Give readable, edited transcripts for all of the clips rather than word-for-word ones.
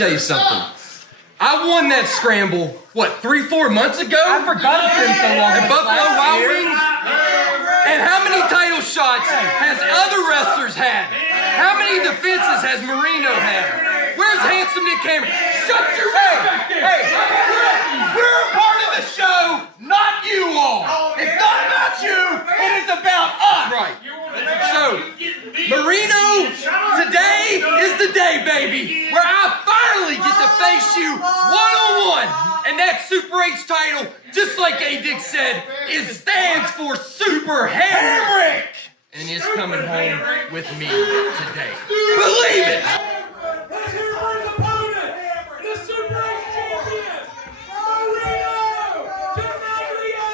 tell you something. I won that scramble, what, 3-4 months ago? I forgot it's been so long. At Buffalo Wild Wings? And how many title shots has other wrestlers had? How many defenses has Marino had? Where's handsome Nick Hamrick? Shut your mouth back there! Hey, we're a part of the show, not you all! It's not about you, it is about us! Right. So, Marino, today is the day, baby, where I finally get to face you one-on-one. And that Super H title, just like A-Dick said, stands for Super Hamrick. And it's coming home with me today. Believe it! Let's hear for his opponent, the Super H champion, Marino Tenaglia!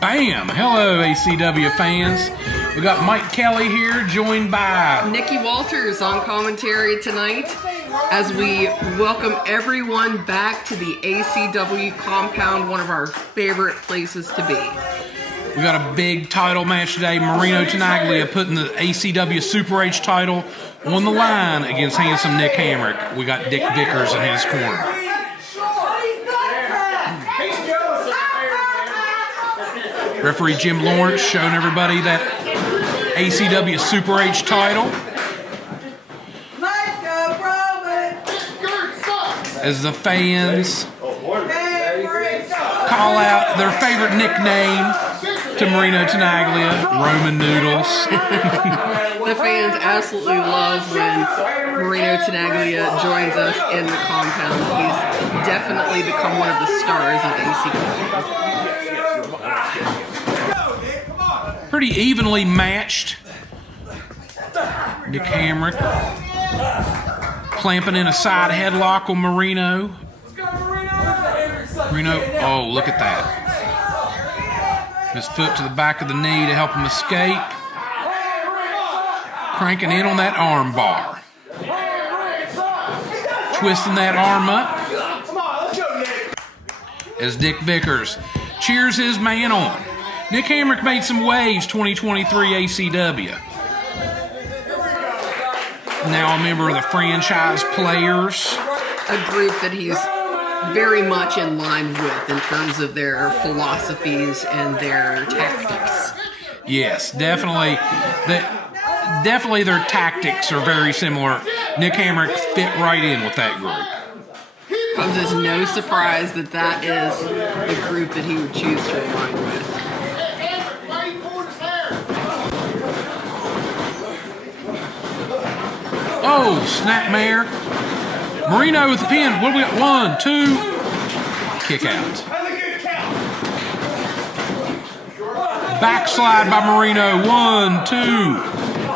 Bam! Hello, ACW fans. We got Mike Kelly here, joined by Nikki Walters on commentary tonight as we welcome everyone back to the ACW compound, one of our favorite places to be. We got a big title match today. Marino Tenaglia putting the ACW Super H title on the line against handsome Nick Hamrick. We got Dick Vickers in his corner. Referee Jim Lawrence showing everybody that ACW Super H title. As the fans call out their favorite nickname to Marino Tenaglia, Roman Noodles. The fans absolutely love when Marino Tenaglia joins us in the compound. He's definitely become one of the stars of ACW. Pretty evenly matched. Nick Hamrick clamping in a side headlock on Marino. Marino, oh, look at that. His foot to the back of the knee to help him escape. Cranking in on that arm bar. Twisting that arm up. As Dick Vickers cheers his man on. Nick Hamrick made some waves 2023 ACW. Now a member of the franchise players. A group that he's very much in line with in terms of their philosophies and their tactics. Yes, definitely. Definitely their tactics are very similar. Nick Hamrick fit right in with that group. Comes as no surprise that that is the group that he would choose to align with. Oh, snapmare. Marino with the pin. What do we got? 1, 2. Kick out. Backslide by Marino. 1, 2.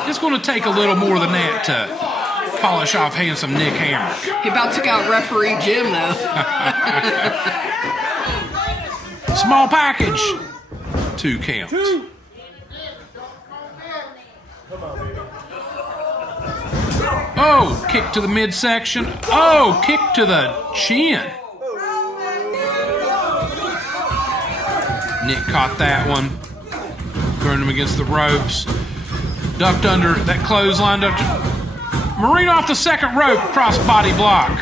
It's going to take a little more than that to polish off handsome Nick Hamrick. He about took out referee Jim, though. Small package. 2 count. Oh, kick to the midsection. Oh, kick to the chin. Nick caught that one. Throwing him against the ropes. Ducked under that clothesline. Marino off the second rope. Cross body block.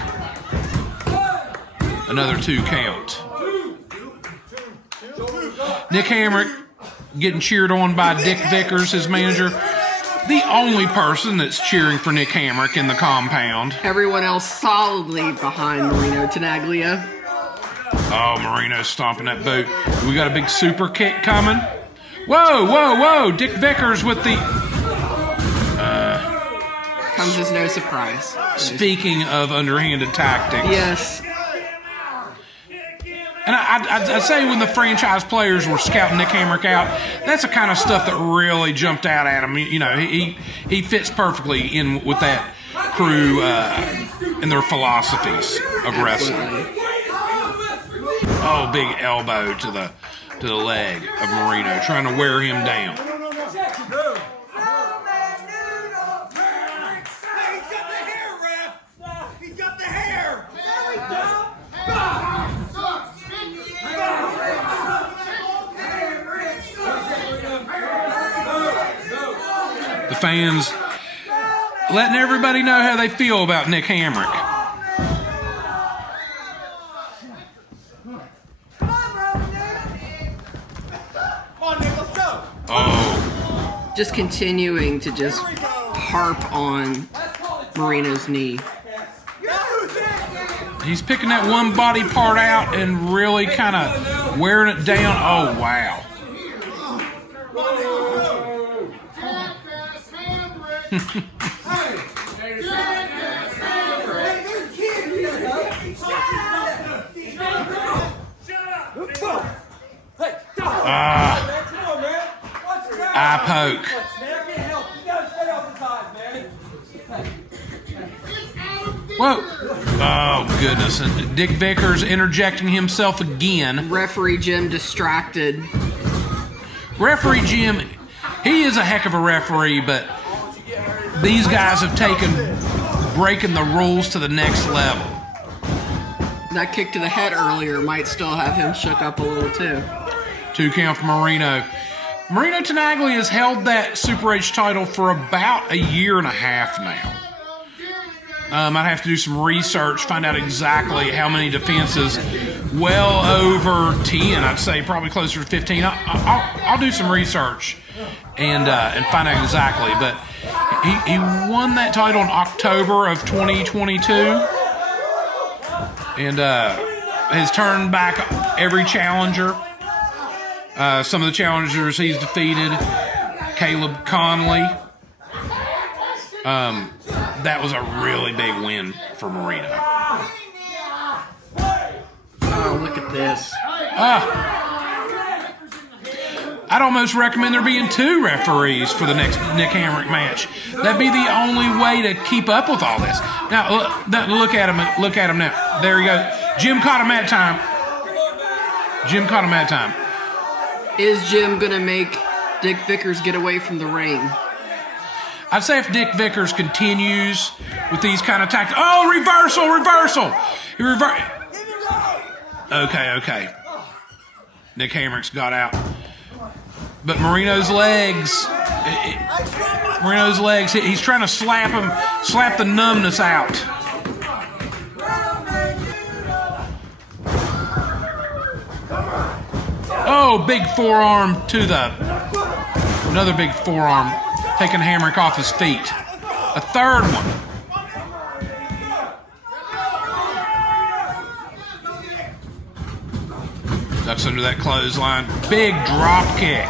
Another 2 count. Nick Hamrick getting cheered on by Dick Vickers, his manager. The only person that's cheering for Nick Hamrick in the compound. Everyone else solidly behind Marino Tenaglia. Oh, Marino's stomping that boot. We got a big super kick coming. Whoa, whoa, whoa. Dick Vickers with the... Comes as no surprise. Speaking of underhanded tactics. Yes. And I'd say when the franchise players were scouting Nick Hamrick out, that's the kind of stuff that really jumped out at him. You know, he fits perfectly in with that crew and their philosophies of wrestling. Oh, big elbow to the leg of Marino, trying to wear him down. The fans letting everybody know how they feel about Nick Hamrick. Oh. Just continuing to just harp on Marino's knee. He's picking that one body part out and really kind of wearing it down. Oh, wow. Eye poke. Whoa. Oh, goodness. And Dick Vickers interjecting himself again. Referee Jim distracted. Referee Jim, he is a heck of a referee, but these guys have taken breaking the rules to the next level. That kick to the head earlier might still have him shook up a little too. 2 count for Marino. Marino Tenaglia has held that Super H title for about a year and a half now. I'd have to do some research, find out exactly how many defenses. Well over 10, I'd say, probably closer to 15. I'll do some research and find out exactly. But he won that title in October of 2022, and has turned back every challenger. Some of the challengers he's defeated, Caleb Conley. That was a really big win for Marino. Oh, look at this. I'd almost recommend there being 2 referees for the next Nick Hamrick match. That'd be the only way to keep up with all this. Now, look at him. Look at him now. There you go. Jim caught him that time. Jim caught him that time. Is Jim going to make Dick Vickers get away from the ring? I'd say if Dick Vickers continues with these kind of tactics. Oh, reversal. Okay. Nick Hamrick's got out. But Marino's legs, he's trying to slap the numbness out. Oh, big forearm another big forearm, taking Hamrick off his feet. A third one. Ducks under that clothesline. Big drop kick.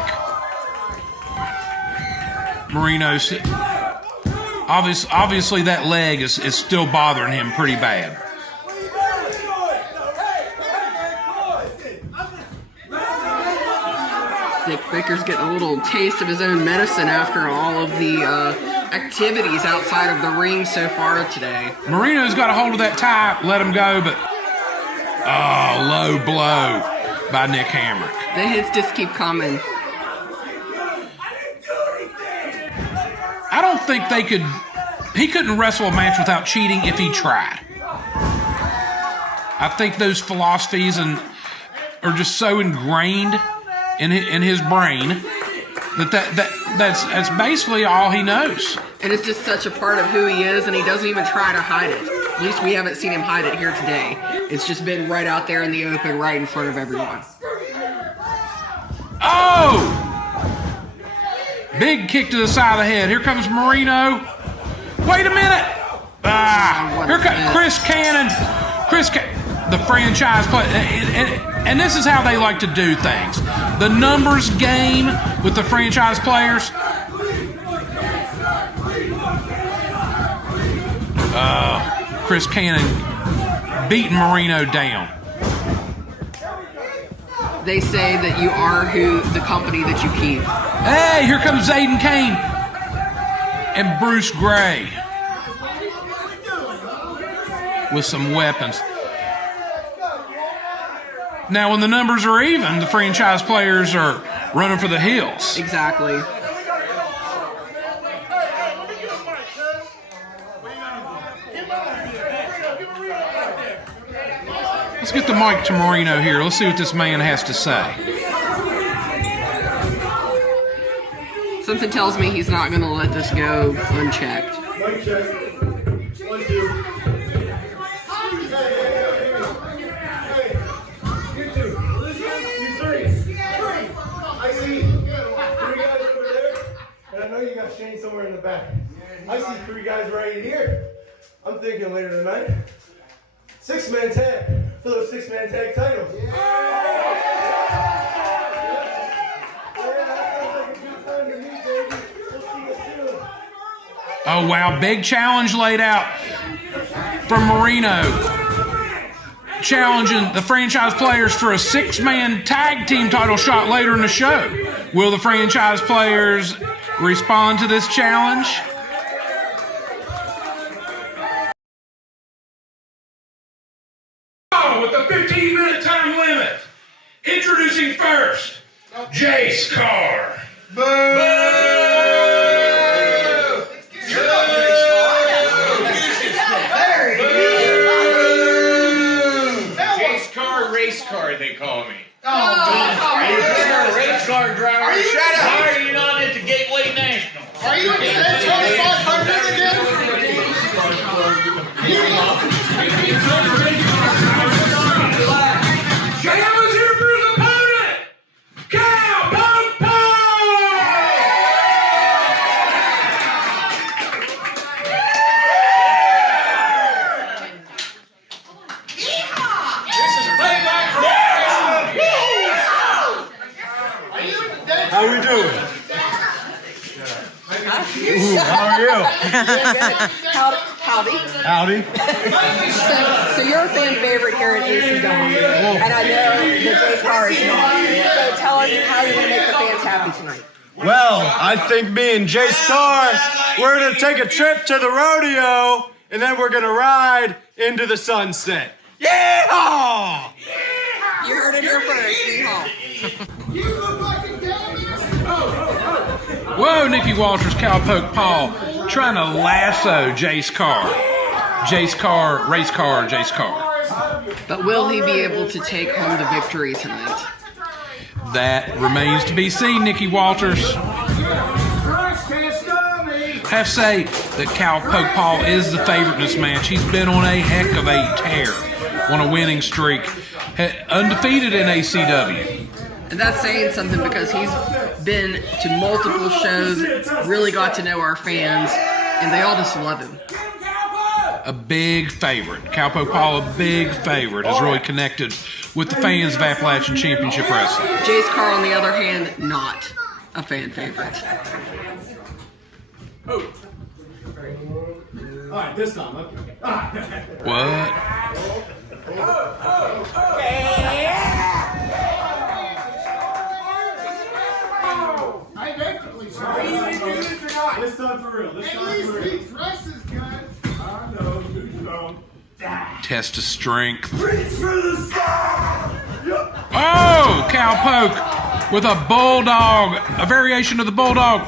Marino, obviously that leg is still bothering him pretty bad. Dick Vickers getting a little taste of his own medicine after all of the activities outside of the ring so far today. Marino's got a hold of that tie, let him go, but low blow by Nick Hamrick. The hits just keep coming. I don't think he couldn't wrestle a match without cheating if he tried. I think those philosophies are just so ingrained in his brain that's basically all he knows. And it's just such a part of who he is, and he doesn't even try to hide it. At least we haven't seen him hide it here today. It's just been right out there in the open, right in front of everyone. Oh! Big kick to the side of the head. Here comes Marino. Wait a minute! Here comes Chris Cannon. The franchise play. And this is how they like to do things. The numbers game with the franchise players. Chris Cannon beating Marino down. They say that you are the company that you keep. Hey, here comes Zaiden Kayne and Bruce Gray. with some weapons. Now, when the numbers are even, the franchise players are running for the hills. Exactly. Let's get the mic to Marino here. Let's see what this man has to say. Something tells me he's not going to let this go unchecked. Mic check. 1, 2. You 2. You 3. I see 3 guys over there, and I know you got Shane somewhere in the back. I see 3 guys right here. I'm thinking later tonight, 6-man tag for those 6-man tag titles. Oh, wow. Big challenge laid out from Marino. Challenging the franchise players for a 6-man tag team title shot later in the show. Will the franchise players respond to this challenge? With a 15-minute time limit. Introducing first, Jayce Karr. Jayce Karr, race car, they call me. Race car driver. Are you shut up? Why are you not at the Gateway National? Are you at the 2500 again? Jam is here for his opponent, Cowpoke Paul! This is playback for How we doing? How are you? Howdy. Howdy. So you're a fan favorite here at ACW, and I know that Jayce Karr is not. So tell us how you're going to make the fans happy tonight. Well, I think me and Jayce Karr, we're going to take a trip to the rodeo, and then we're going to ride into the sunset. Yeehaw! You heard it here first. Yeehaw. You look like a dumbass. Whoa, Nikki Walters, Cowpoke Paul, trying to lasso Jayce Karr. Jayce Karr, race car, Jayce Karr. But will he be able to take home the victory tonight? That remains to be seen, Nikki Walters. Have to say that Cowpoke Paul is the favorite in this match. He's been on a heck of a tear, on a winning streak, undefeated in ACW. And that's saying something because he's been to multiple shows, really got to know our fans, and they all just love him. A big favorite. Cowpoke Paul, a big favorite, has really connected with the fans of Appalachian Championship Wrestling. Jayce Karr, on the other hand, not a fan favorite. Alright, this time, okay. What? This time for real. This time for real. Dress is good. I know, too strong. Test of strength. Oh, Cowpoke with a bulldog, a variation of the bulldog.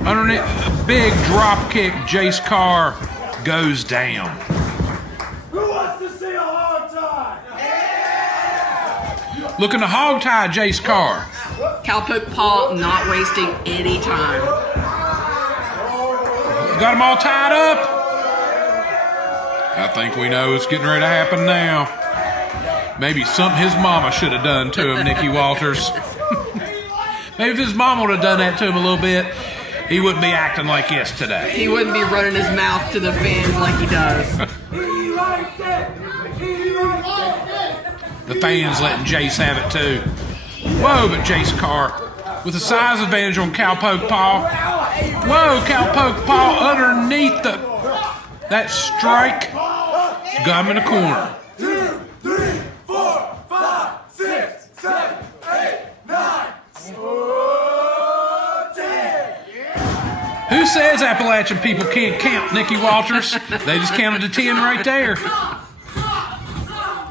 Underneath, a big drop kick. Jayce Karr goes down. Who wants to see a hard time? Looking to hog tie Jayce Karr. Cowpoke Paul not wasting any time. Got them all tied up. I think we know it's getting ready to happen now. Maybe something his mama should have done to him, Nikki Walters. Maybe if his mama would have done that to him a little bit, he wouldn't be acting like this today. He wouldn't be running his mouth to the fans like he does. The fans letting Jayce have it too. Whoa, but Jayce Karr with a size advantage on Cowpoke Paul. Whoa, Cowpoke Paul underneath that strike. Got him in the corner. 2, 3, 4, 5, 6, 7, 8, 9. 10. Who's Who says Appalachian people can't count, Nikki Walters? They just counted to 10 right there.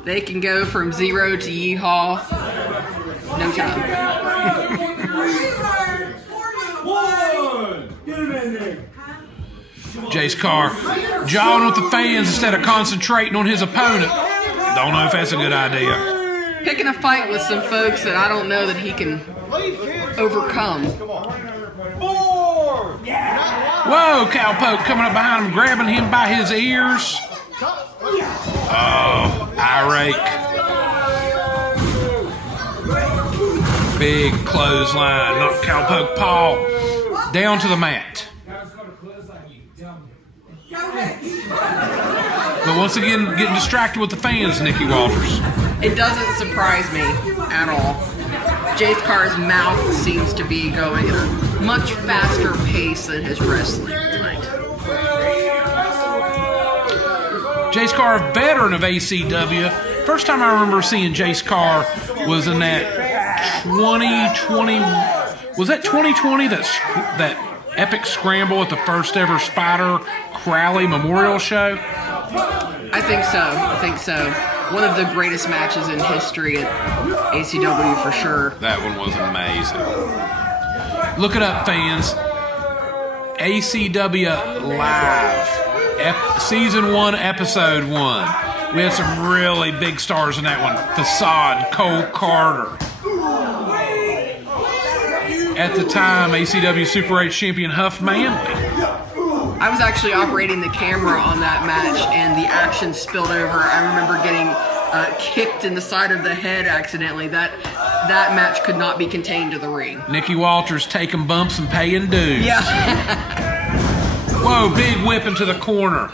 They can go from 0 to yeehaw. No time. Jayce Karr jawing with the fans instead of concentrating on his opponent. Don't know if that's a good idea. Picking a fight with some folks that I don't know that he can overcome. Whoa, Cowpoke coming up behind him, grabbing him by his ears. Oh, eye rake. Big clothesline, knocked Cowpoke Paul down to the mat. But once again, getting distracted with the fans, Nikki Walters. It doesn't surprise me at all. Jayce Karr's mouth seems to be going at a much faster pace than his wrestling tonight. Jayce Karr, a veteran of ACW. First time I remember seeing Jayce Karr was in that 2020. Was that 2020? That epic scramble at the first ever Spider Crowley Memorial Show? I think so. One of the greatest matches in history at ACW for sure. That one was amazing. Look it up, fans. ACW Live. Season 1, Episode 1. We had some really big stars in that one. Facade, Cole Carter. At the time, ACW Super H champion Huff Manley. I was actually operating the camera on that match, and the action spilled over. I remember getting kicked in the side of the head accidentally. That match could not be contained to the ring. Nikki Walters taking bumps and paying dues. Yeah. Whoa, big whip into the corner.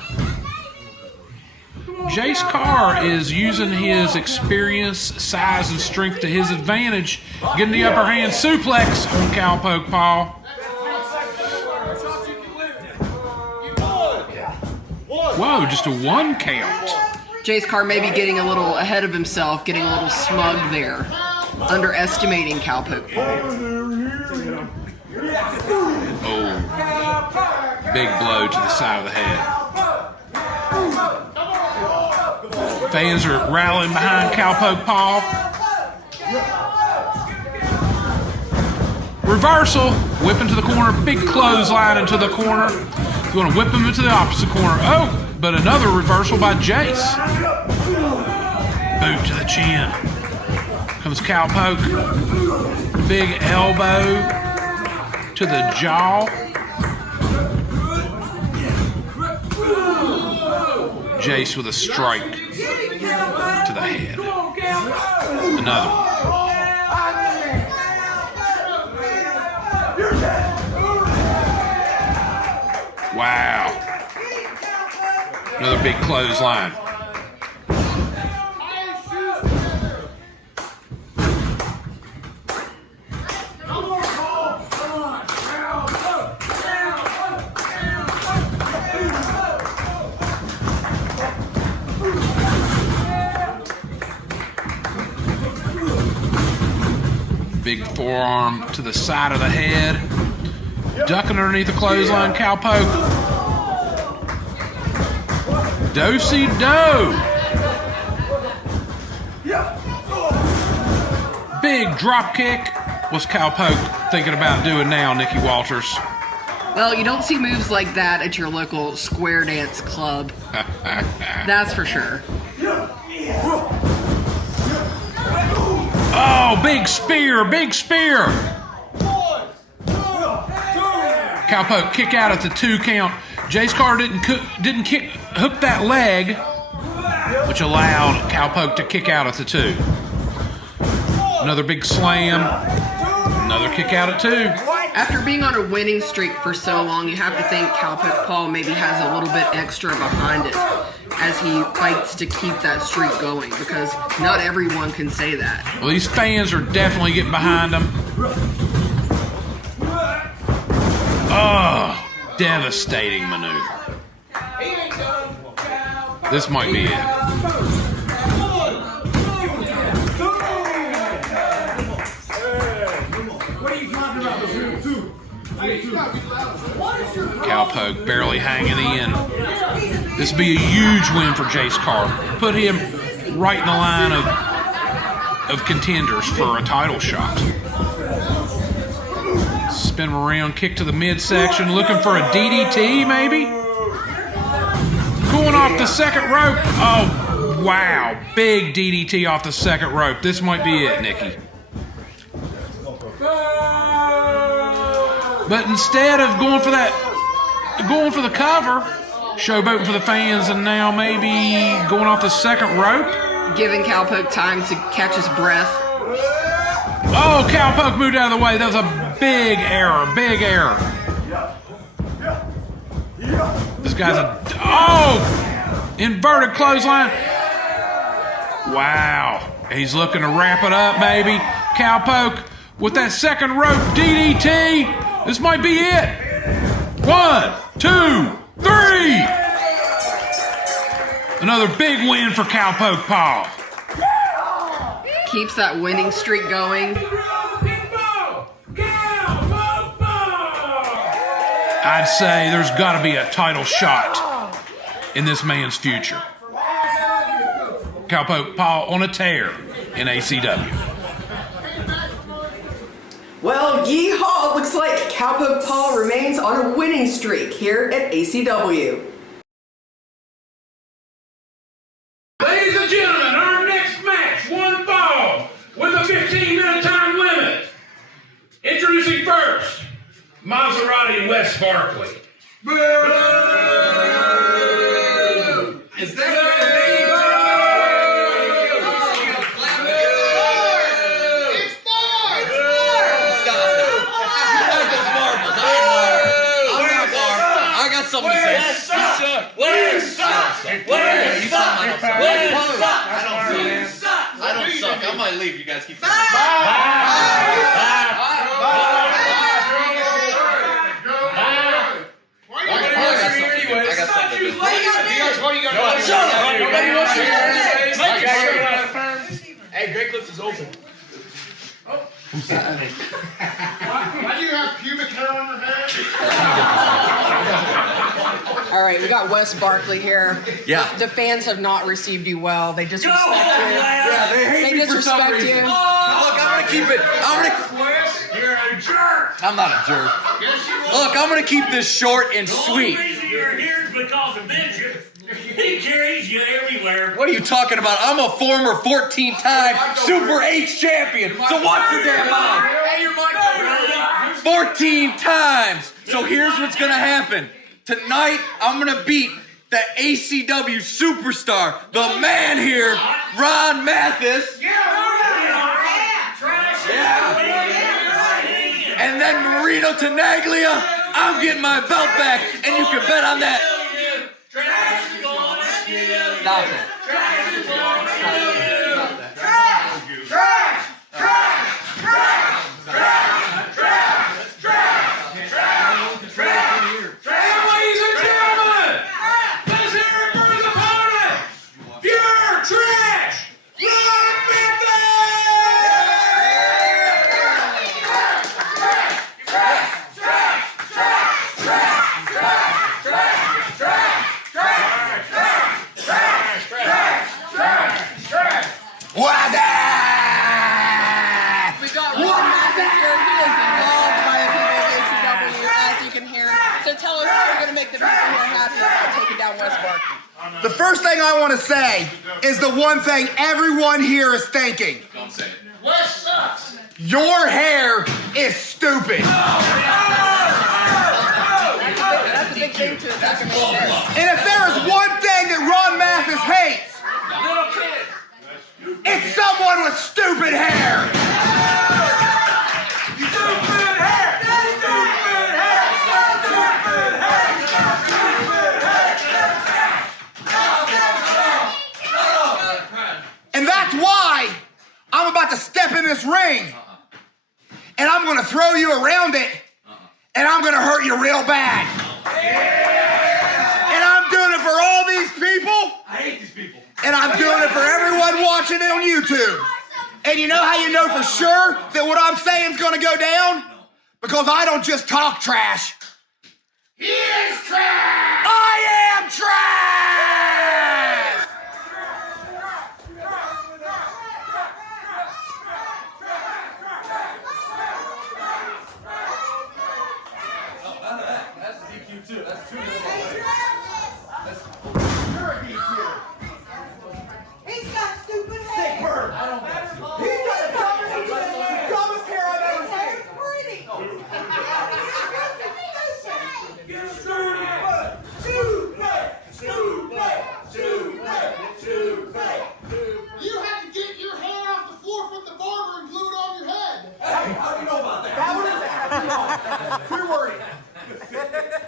Jayce Karr is using his experience, size, and strength to his advantage. Getting the upper hand suplex on Cowpoke Paul. Whoa, just a 1 count. Jayce Karr may be getting a little ahead of himself, getting a little smug there. Underestimating Cowpoke Paul. Oh, big blow to the side of the head. Fans are rallying behind Cowpoke Paul. Reversal, whip into the corner, big clothesline into the corner. You want to whip him into the opposite corner. Oh, but another reversal by Jayce. Boot to the chin. Comes Cowpoke. Big elbow to the jaw. Jayce with a strike to the head. Another one. Wow. Another big clothesline. Big forearm to the side of the head. Ducking underneath the clothesline, Cowpoke. Do-si-do. Big drop kick. What's Cowpoke thinking about doing now, Nikki Walters? Well, you don't see moves like that at your local square dance club. That's for sure. Oh, big spear, big spear. Cowpoke kick out at the 2 count. Jayce Karr didn't hook that leg, which allowed Cowpoke to kick out at the 2. Another big slam. Another kick out at 2. After being on a winning streak for so long, you have to think Cowpoke Paul maybe has a little bit extra behind it as he fights to keep that streak going, because not everyone can say that. Well, these fans are definitely getting behind him. Oh, devastating maneuver. This might be it. What are you talking about? What is your Cowpoke barely hanging in. This would be a huge win for Jayce Karr. Put him right in the line of contenders for a title shot. Spin him around, kick to the midsection, looking for a DDT maybe? Going off the second rope. Oh, wow. Big DDT off the second rope. This might be it, Nikki. But instead of going for the cover, showboating for the fans, and now maybe going off the second rope. Giving Cowpoke time to catch his breath. Oh, Cowpoke moved out of the way. That was a big error. Big error. This guy's inverted clothesline. Wow. He's looking to wrap it up, maybe. Cowpoke with that second rope DDT. This might be it. 1, 2, 3. Another big win for Cowpoke Paul. Keeps that winning streak going. I'd say there's got to be a title shot in this man's future. Cowpoke Paul on a tear in ACW. Well, yeehaw! Looks like Cowpoke Paul remains on a winning streak here at ACW. Ladies and gentlemen, our next match, one fall, with a 15-minute time limit. Introducing first, Maserati Wes Barkley. Boo! Is that your name? It's Marbles! Stop it. It's Marbles. I got something to say. You suck. Wes sucks. I don't suck. I might leave. You guys keep saying Hey, Great Clips is open. Why do you have pubic hair on your head? All right, we got Wes Barkley here. Yeah. The fans have not received you well. They disrespect you. Yeah, they hate me for some disrespect reason. you. Look, I'm gonna keep it. You're a jerk. I'm not a jerk. Look, I'm gonna keep this short and sweet. The reason you're here is because of Venture. He carries you everywhere. What are you talking about? I'm a former 14-time Super H champion. So watch your damn mouth. 14 times. So here's what's gonna happen. Tonight, I'm gonna beat the ACW superstar, the man here, Ron Mathis. And then Marino Tenaglia, I'm getting my belt back, and you can bet on that. Stop it. Ladies and gentlemen, let's hear it for his opponent. Pure trash. Ron We got Ron Mathis here. He is loved by the people of ACW, as you can hear. So tell us how you're going to make the people here happy about taking down Wes Barkley. The first thing I want to say is the one thing everyone here is thinking. Don't say it. Wes sucks. Your hair is stupid. That's a big thing to attack him for. And if there is one thing that Ron Mathis hates, it's someone with stupid hair. And that's why I'm about to step in this ring and I'm going to throw you around it and I'm going to hurt you real bad. And I'm doing it for all these people. I hate these people. And I'm doing it for everyone watching it on YouTube. And you know how you know for sure that what I'm saying is going to go down? Because I don't just talk trash. He is trash! I am trash! That's the DQ too. That's 2 more. He's got stupid hair. Sick bird. I don't got to. He's got the dumbest hair I've ever seen. It's pretty. You had to get your hair off the floor from the barber and glue it on your head. How do you know about that? That one is too wordy.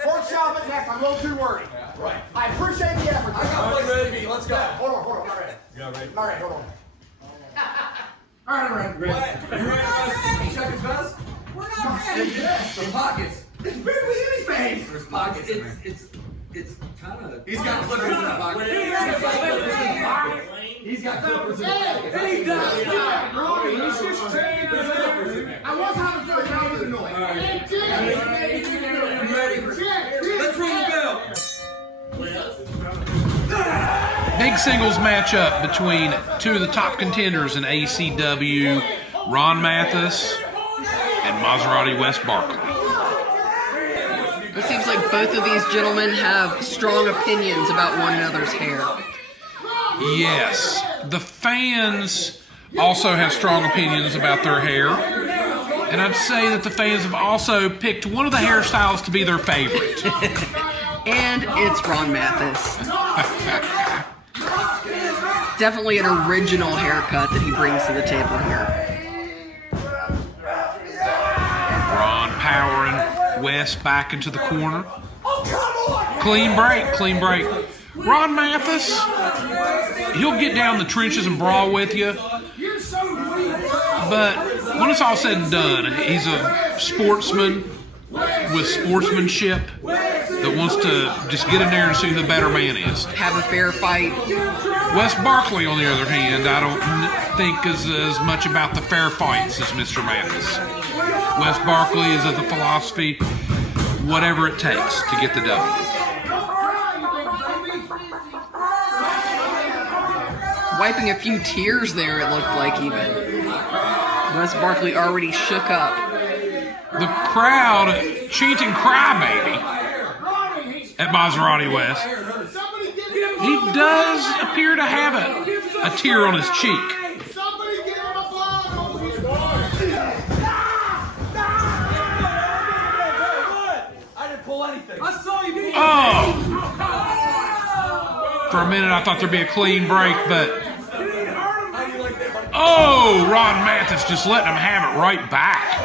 Pork chop it next. I'm a little too wordy. Right. I appreciate the effort. I got one ready to be. Let's go. Hold on. Not ready. You ready? All right, hold on. All right, I'm ready. You ready to check his vest? We're not ready. Some pockets. It's big with his face. There's pockets in there. It's kind of. He's got clippers in the pocket. He's got clippers in the pocket. And he does. Robbie, he's just trained. I was having fun. How was the noise? Let's ring the bell. Big singles matchup between 2 of the top contenders in ACW, Ron Mathis and Maserati Wes Barkley. It seems like both of these gentlemen have strong opinions about one another's hair. Yes, the fans also have strong opinions about their hair. And I'd say that the fans have also picked one of the hairstyles to be their favorite. And it's Ron Mathis. Definitely an original haircut that he brings to the table here. Ron powering Wes back into the corner. Clean break. Ron Mathis, he'll get down the trenches and brawl with you. But when it's all said and done, he's a sportsman with sportsmanship that wants to just get in there and see who the better man is. Have a fair fight. Wes Barkley, on the other hand, I don't think is as much about the fair fights as Mr. Mathis. Wes Barkley is of the philosophy, whatever it takes to get the W. Wiping a few tears there, it looked like even. Wes Barkley already shook up. The crowd chanting "Crybaby" at Maserati West. He does appear to have a tear on his cheek. Somebody give him a bottle. I didn't pull anything. Oh! For a minute, I thought there'd be a clean break, but oh, Ron Mathis just letting him have it right back.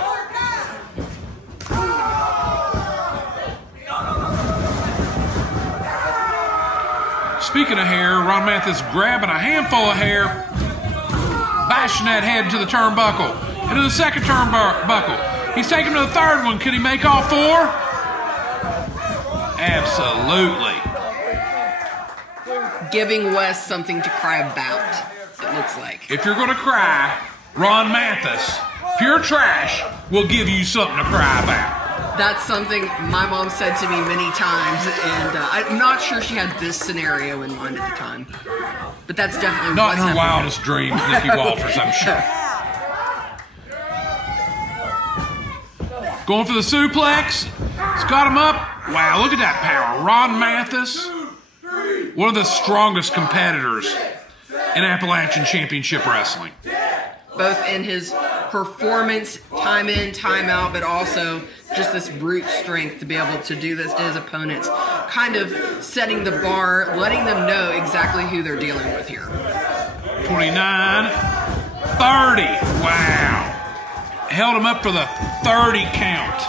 Speaking of hair, Ron Mathis grabbing a handful of hair, bashing that head into the turnbuckle, into the second turnbuckle. He's taking to the third one. Can he make all 4? Absolutely. Giving Wes something to cry about, it looks like. If you're going to cry, Ron Mathis, pure trash, will give you something to cry about. That's something my mom said to me many times, and I'm not sure she had this scenario in mind at the time. But that's definitely Not what's in her happening. wildest dreams, Nikki Walters, I'm sure. Going for the suplex. It's got him up. Wow, look at that power. Ron Mathis, one of the strongest competitors in Appalachian Championship Wrestling. Both in his performance, time in, time out, but also just this brute strength to be able to do this to his opponents. Kind of setting the bar, letting them know exactly who they're dealing with here. 29, 30. Wow. Held him up for the 30 count.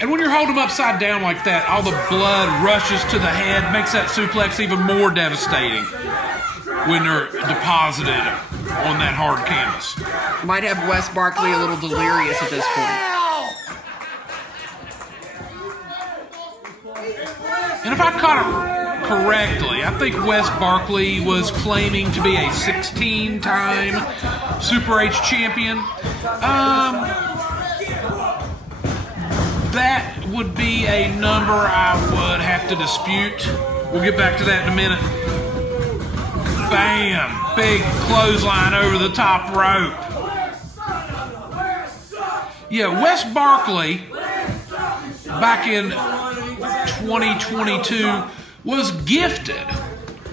And when you're holding him upside down like that, all the blood rushes to the head, makes that suplex even more devastating when they're deposited on that hard canvas. Might have Wes Barkley a little delirious at this point. And if I caught it correctly, I think Wes Barkley was claiming to be a 16-time Super H champion. That would be a number I would have to dispute. We'll get back to that in a minute. Bam! Big clothesline over the top rope. Yeah, Wes Barkley, back in 2022, was gifted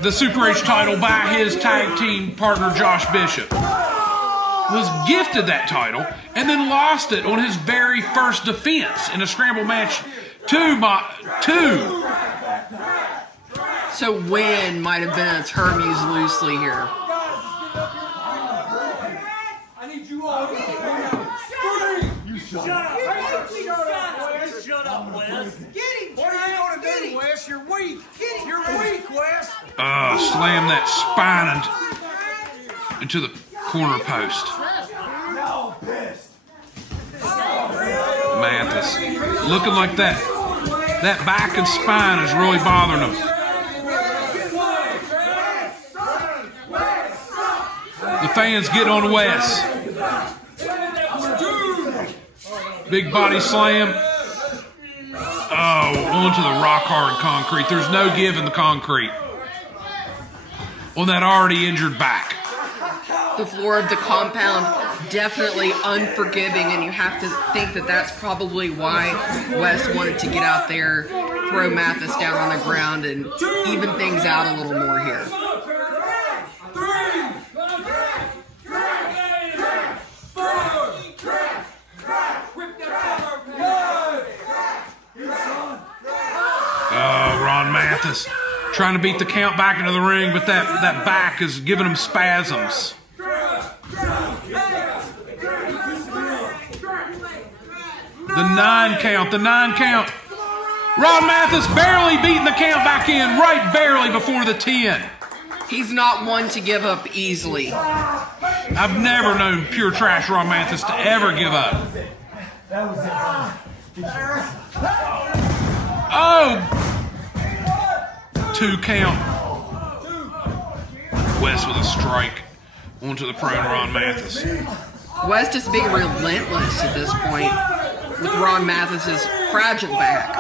the Super H title by his tag team partner Josh Bishop. Was gifted that title and then lost it on his very first defense in a scramble match to So win might have been a term used loosely here. I need you all. Shut up, Wes. Get him, What are you going to do, Wes? You're weak. You're weak, Wes. slam that spine into the corner post. Mathis looking like that back and spine is really bothering him. The fans get on Wes. Big body slam. Oh, onto the rock hard concrete. There's no give in the concrete on that already injured back. The floor of the compound definitely unforgiving, and you have to think that that's probably why Wes wanted to get out there, throw Mathis down on the ground, and even things out a little more here. Ron Mathis trying to beat the count back into the ring, but that back is giving him spasms. The 9 count. Ron Mathis barely beating the count back in, right barely before the 10. He's not one to give up easily. I've never known pure trash Ron Mathis to ever give up. Oh! 2 count. Wes with a strike onto the prone Ron Mathis. Wes just being relentless at this point with Ron Mathis's fragile back.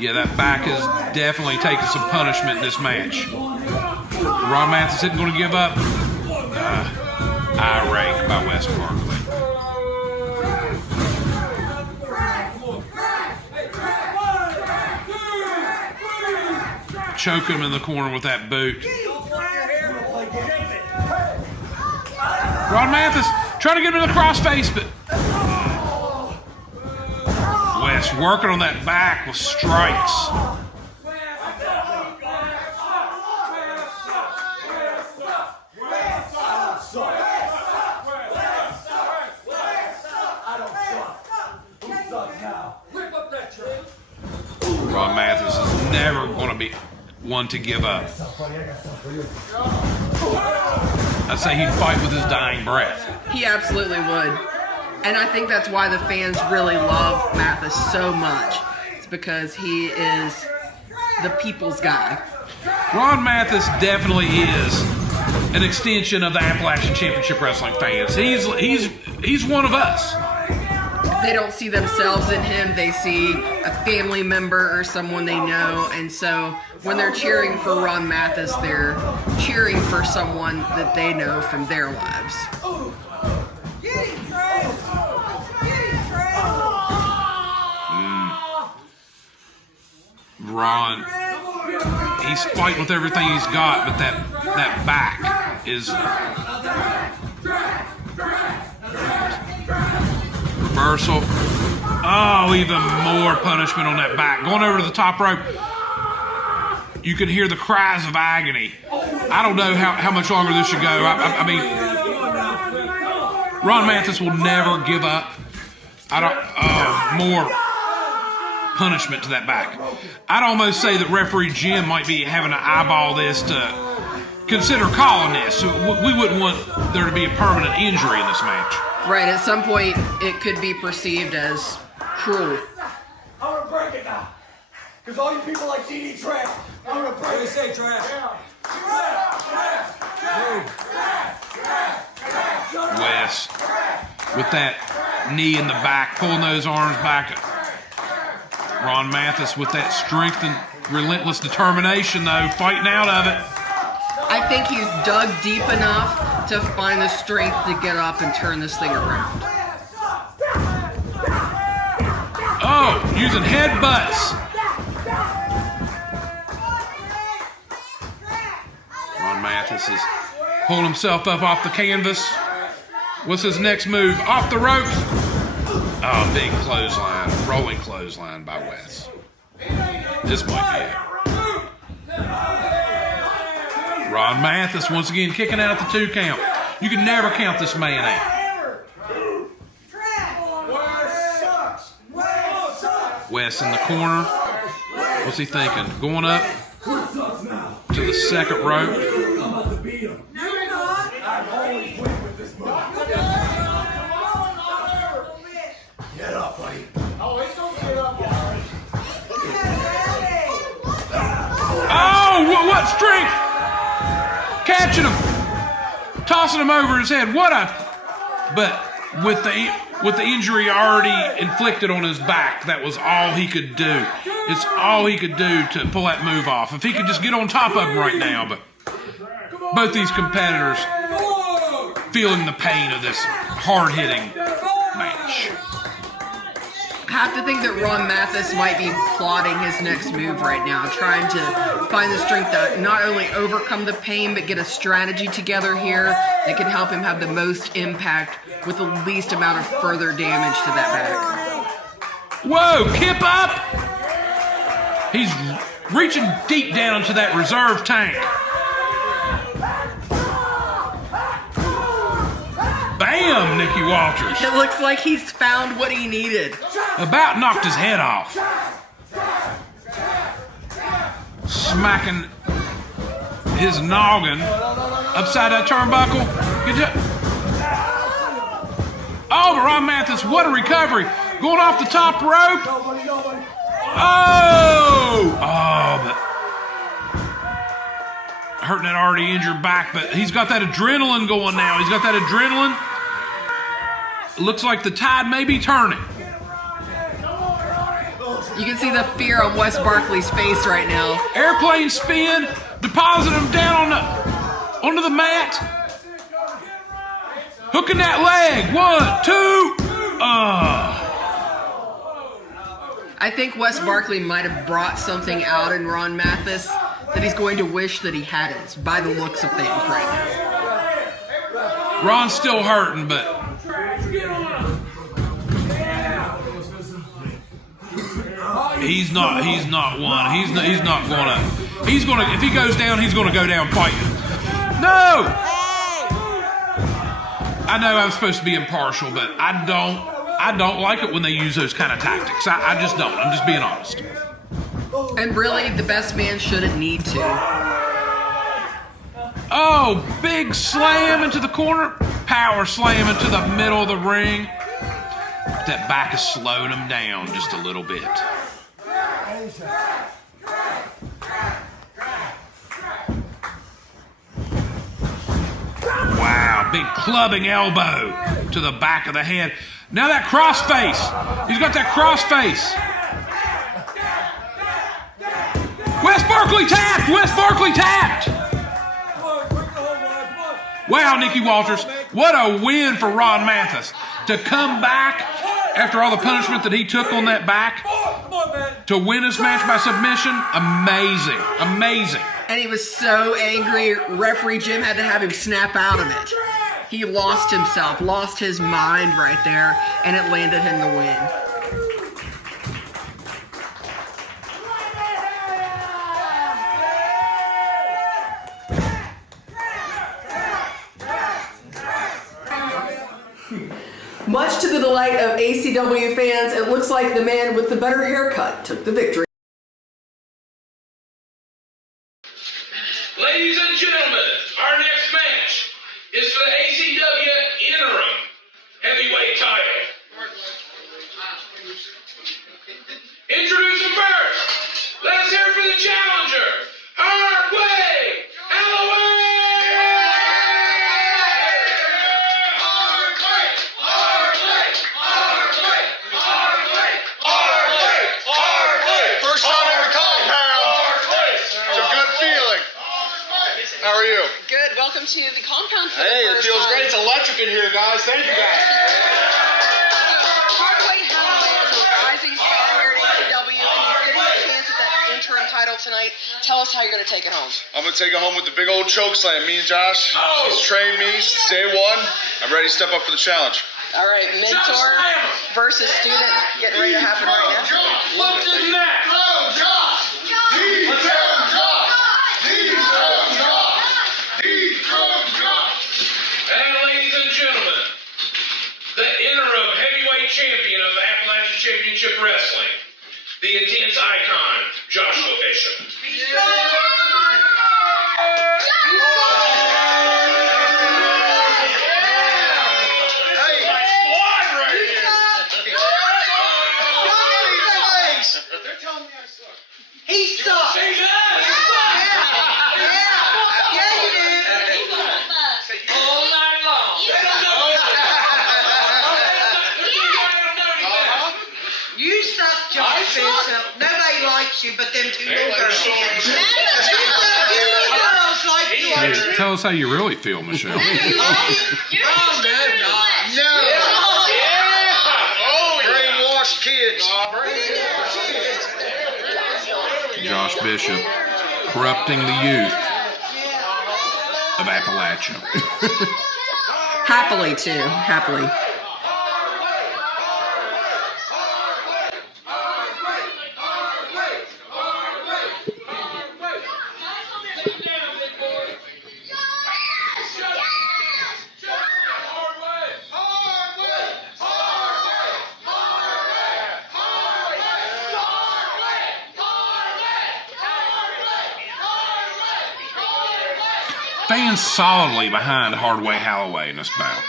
Yeah, that back is definitely taking some punishment in this match. Ron Mathis isn't going to give up. Eye rake by Wes Barkley. Choking him in the corner with that boot. Ron Mathis trying to get him in the crossface, but Wes working on that back with strikes. Ron Mathis is never going to be one to give up. I'd say he'd fight with his dying breath. He absolutely would. And I think that's why the fans really love Mathis so much. It's because he is the people's guy. Ron Mathis definitely is an extension of the Appalachian Championship Wrestling fans. He's one of us. They don't see themselves in him. They see a family member or someone they know. And so when they're cheering for Ron Mathis, they're cheering for someone that they know from their lives. Ron, he's fighting with everything he's got, but that back is reversal. Oh, even more punishment on that back. Going over to the top rope. You can hear the cries of agony. I don't know how much longer this should go. I mean, Ron Mathis will never give up. More punishment to that back. I'd almost say that referee Jim might be having to eyeball this to consider calling this. We wouldn't want there to be a permanent injury in this match. Right, at some point it could be perceived as cruel. I'm gonna break it now. Because all you people like DDTrash, I'm gonna break it. What do you say, Trash? Wes with that knee in the back, pulling those arms back. Ron Mathis with that strength and relentless determination, though, fighting out of it. I think he's dug deep enough to find the strength to get up and turn this thing around. Oh, using headbutts. Ron Mathis is pulling himself up off the canvas. What's his next move? Off the ropes. Oh, big clothesline, rolling clothesline by Wes. This might be it. Ron Mathis once again kicking out the 2 count. You can never count this man out. Wes in the corner. What's he thinking? Going up to the second rope. Get up, buddy. Oh, what strength! Catching him, tossing him over his head. But with the injury already inflicted on his back, that was all he could do. It's all he could do to pull that move off. If he could just get on top of him right now, but both these competitors feeling the pain of this hard-hitting match. I have to think that Ron Mathis might be plotting his next move right now, trying to find the strength to not only overcome the pain, but get a strategy together here that can help him have the most impact with the least amount of further damage to that back. Whoa, kip up! He's reaching deep down into that reserve tank. Bam, Nicky Walters. It looks like he's found what he needed. About knocked his head off. Smacking his noggin upside that turnbuckle. Oh, but Ron Mathis, what a recovery. Going off the top rope. Oh, but hurting that already injured back, but he's got that adrenaline going now. He's got that adrenaline. Looks like the tide may be turning. You can see the fear on Wes Barkley's face right now. Airplane spin, deposit him down onto the mat. Hooking that leg. 1, 2. I think Wes Barkley might have brought something out in Ron Mathis that he's going to wish that he hadn't, by the looks of things right now. Ron's still hurting, but he's not one. He's not gonna. If he goes down, he's gonna go down fighting. No. I know I'm supposed to be impartial, but I don't like it when they use those kind of tactics. I just don't. I'm just being honest. And really, the best man shouldn't need to. Oh, big slam into the corner. Power slam into the middle of the ring. That back is slowing him down just a little bit. Wow, big clubbing elbow to the back of the head. Now that cross face. He's got that cross face. Wes Barkley tapped! Wes Barkley tapped! Wow, Nicky Walters, what a win for Ron Mathis. To come back after all the punishment that he took on that back, to win his match by submission, amazing, amazing. And he was so angry, referee Jim had to have him snap out of it. He lost himself, lost his mind right there, and it landed him the win. Much to the delight of ACW fans, it looks like the man with the better haircut took the victory. Ladies and gentlemen, our next match is for the ACW Interim Heavyweight title. Introducing first, let us hear it for the challenger, Hardway, Halloway! Hardway! How are you? Good. Welcome to the compound for Hey, the it first feels time. great. It's electric in here, guys. Thank you, guys. Hardway Halloway is a rising star here at ACW, and he's getting a chance at that interim title tonight. Tell us how you're going to take it home. I'm going to take it home with the big old choke slam. Me and Josh, he's trained me since day one. I'm ready to step up for the challenge. All right, mentor versus student getting ready to happen right now. Look to the neck. And ladies and gentlemen, the interim heavyweight champion of the Appalachian Championship Wrestling, the intense icon, Joshua Bishop. He sucks. She does. Yeah, you do. All night long. You suck, Josh Bishop. Nobody likes you but them two little girls. Two little girls like you. Hey, tell us how you really feel, Michelle. No. Brainwashed kids. Josh Bishop corrupting the youth of Appalachia. Happily, too. Happily. Fans solidly behind Hardway Halloway in this bout.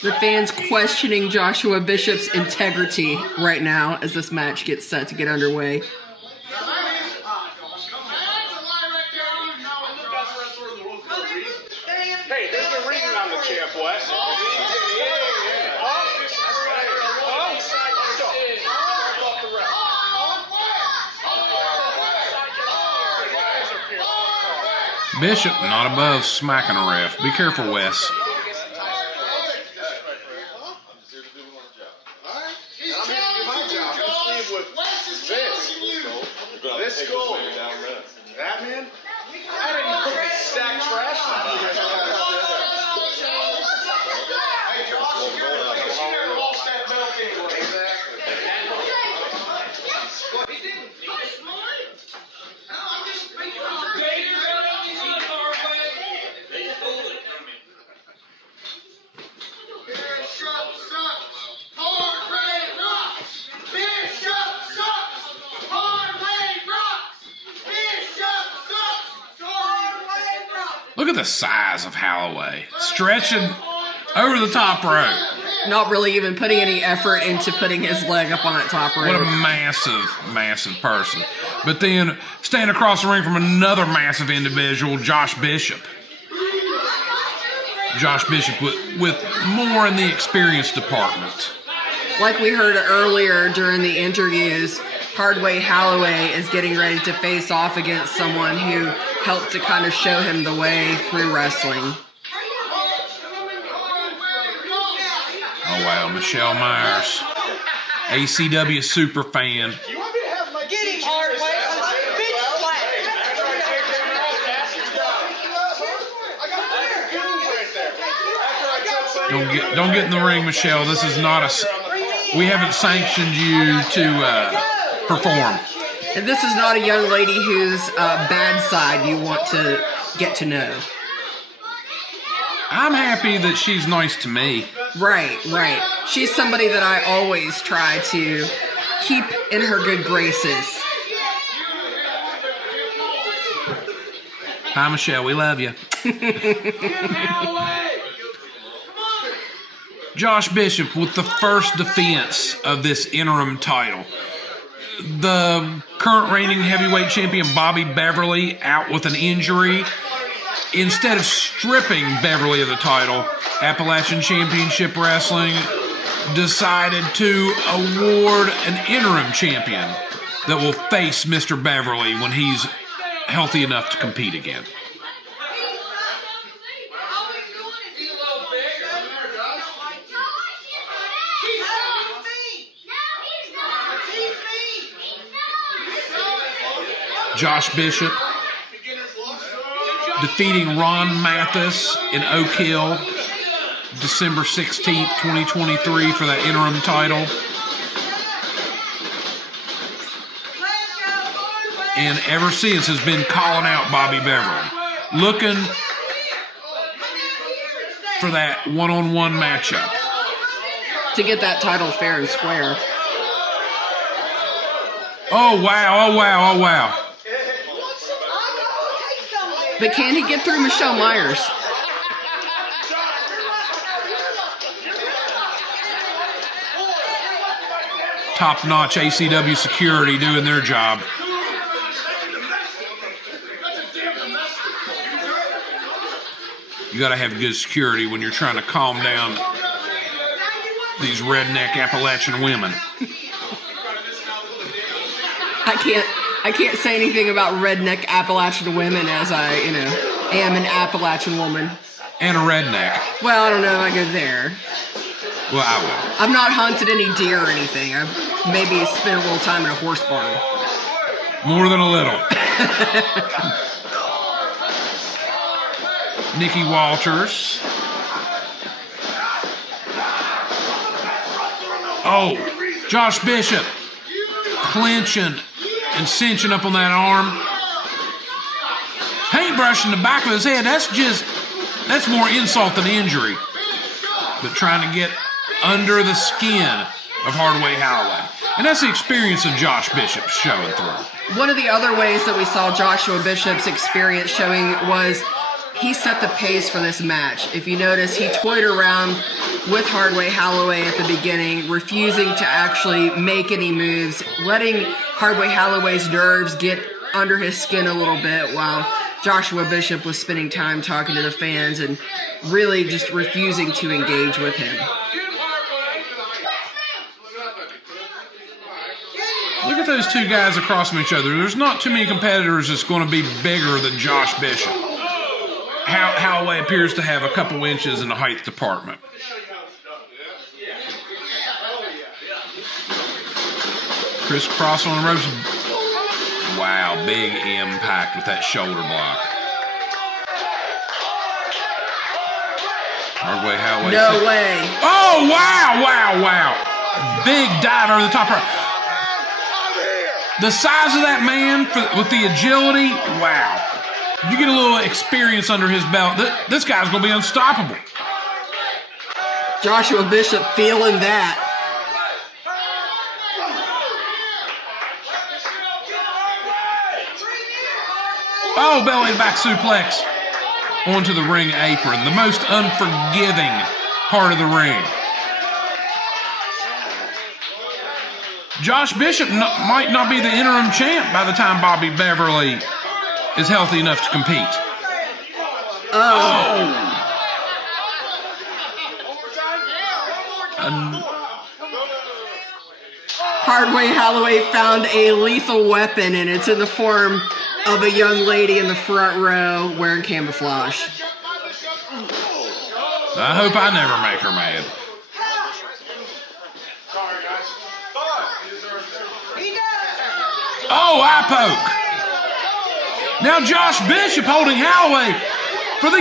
The fans questioning Joshua Bishop's integrity right now as this match gets set to get underway. Hey, there's a ring on the champ, Wes. Bishop not above smacking a ref. Be careful, Wes. This goal. That man? I didn't even put this stack trash on. Hey, Josh, you lost that belt anyway. Exactly. He didn't. It's mine. No, I'm just speaking on the Bishop sucks. Hardway rocks. Bishop sucks. Hardway rocks. Bishop sucks. Hardway rocks. Look at the size of Halloway. Stretching over the top rope. Not really even putting any effort into putting his leg up on that top rope. What a massive, massive person. But then stand across the ring from another massive individual, Josh Bishop. Josh Bishop with more in the experience department. Like we heard earlier during the interviews, Hardway Halloway is getting ready to face off against someone who helped to kind of show him the way through wrestling. Oh wow, Michelle Myers, ACW super fan. Get him, Hardway. Bitch flat. Don't get in the ring, Michelle. This is not a. We haven't sanctioned you to perform. And this is not a young lady whose bad side you want to get to know. I'm happy that she's nice to me. Right. She's somebody that I always try to keep in her good graces. Hi, Michelle. We love you. Josh Bishop with the first defense of this interim title. the current reigning heavyweight champion Bobby Beverly out with an injury. Instead of stripping Beverly of the title, Appalachian Championship Wrestling decided to award an interim champion that will face Mr. Beverly when he's healthy enough to compete again. Josh Bishop defeating Ron Mathis in Oak Hill December 16th, 2023 for that interim title. And ever since has been calling out Bobby Beverly, looking for that one-on-one matchup. To get that title fair and square. Oh, wow, oh, wow, oh, wow. But can he get through Michelle Myers? Top-notch ACW security doing their job. You got to have good security when you're trying to calm down these redneck Appalachian women. I can't say anything about redneck Appalachian women as I, am an Appalachian woman. And a redneck. Well, I don't know if I go there. Well, I will. I've not hunted any deer or anything. I've maybe spent a little time in a horse barn. More than a little. Nikki Walters. Oh, Josh Bishop clinching and cinching up on that arm. Paintbrush in the back of his head. That's more insult than injury. But trying to get under the skin of Hardway Halloway. And that's the experience of Josh Bishop showing through. One of the other ways that we saw Joshua Bishop's experience showing was he set the pace for this match. If you notice, he toyed around with Hardway Halloway at the beginning, refusing to actually make any moves, letting Hardway Halloway's nerves get under his skin a little bit while Joshua Bishop was spending time talking to the fans and really just refusing to engage with him. Look at those two guys across from each other. There's not too many competitors that's going to be bigger than Josh Bishop. Halloway appears to have a couple inches in the height department. Crisscross on the ropes. Wow, big impact with that shoulder block. Hardway Halloway. No way. Oh, wow, wow, wow. Big dive over the top rope. The size of that man with the agility, wow. You get a little experience under his belt. This guy's going to be unstoppable. Joshua Bishop feeling that. Oh, belly back suplex onto the ring apron. The most unforgiving part of the ring. Josh Bishop might not be the interim champ by the time Bobby Beverly is healthy enough to compete. Oh. Hardway Halloway found a lethal weapon, and it's in the form of a young lady in the front row wearing camouflage. I hope I never make her mad. Oh, eye poke. Now Josh Bishop holding Halloway for the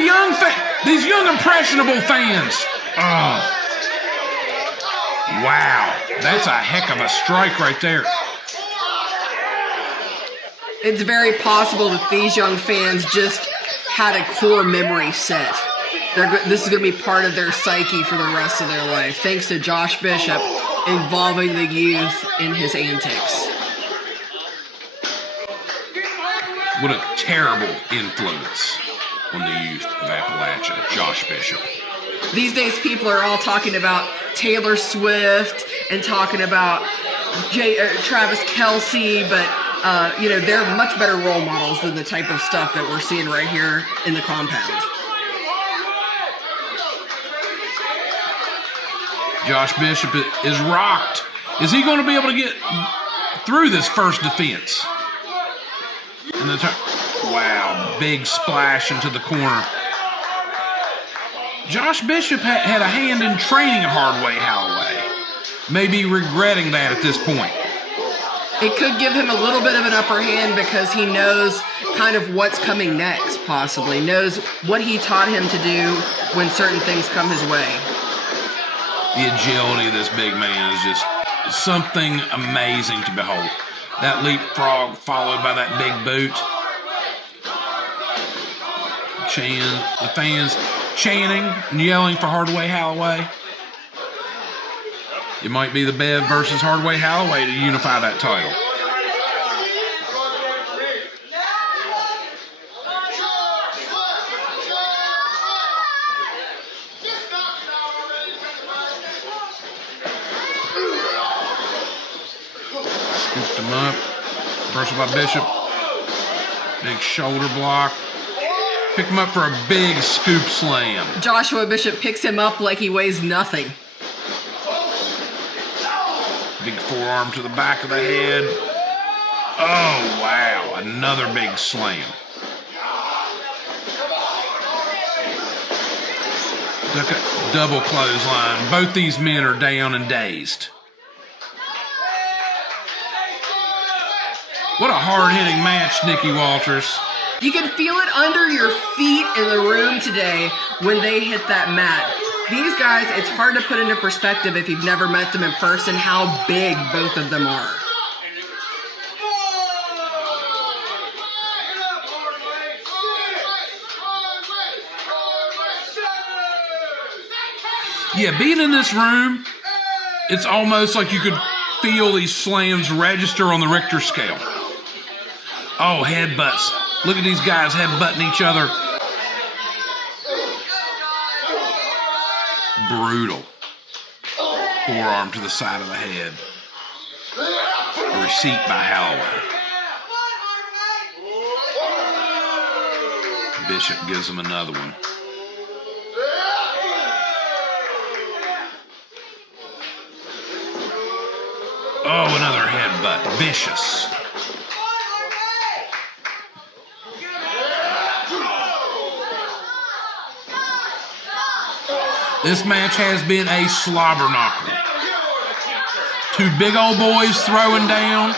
these young impressionable fans. Oh. Wow, that's a heck of a strike right there. It's very possible that these young fans just had a core memory set. This is going to be part of their psyche for the rest of their life, thanks to Josh Bishop involving the youth in his antics. What a terrible influence on the youth of Appalachia, Josh Bishop. These days, people are all talking about Taylor Swift and talking about Travis Kelsey, but they're much better role models than the type of stuff that we're seeing right here in the compound. Josh Bishop is rocked. Is he going to be able to get through this first defense? Wow, big splash into the corner. Josh Bishop had a hand in training Hardway Halloway. Maybe regretting that at this point. It could give him a little bit of an upper hand because he knows kind of what's coming next, possibly. Knows what he taught him to do when certain things come his way. The agility of this big man is just something amazing to behold. That leapfrog followed by that big boot. The fans chanting and yelling for Hardway Halloway. It might be the Bev versus Hardway Halloway to unify that title. Scooped him up. Reversal by Bishop. Big shoulder block. Pick him up for a big scoop slam. Joshua Bishop picks him up like he weighs nothing. Big forearm to the back of the head. Oh, wow. Another big slam. Double clothesline. Both these men are down and dazed. What a hard-hitting match, Nikki Walters. You can feel it under your feet in the room today when they hit that mat. These guys, it's hard to put into perspective if you've never met them in person how big both of them are. Yeah, being in this room, it's almost like you could feel these slams register on the Richter scale. Oh, headbutts. Look at these guys headbutting each other. Brutal. Forearm to the side of the head. A receipt by Halloway. Bishop gives him another one. Oh, another headbutt. Vicious. This match has been a slobber knocker. Two big old boys throwing down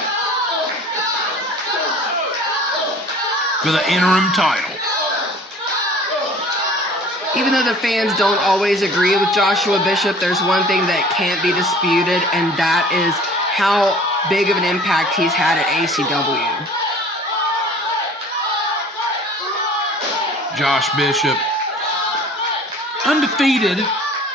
for the interim title. Even though the fans don't always agree with Joshua Bishop, there's one thing that can't be disputed, and that is how big of an impact he's had at ACW. Josh Bishop, undefeated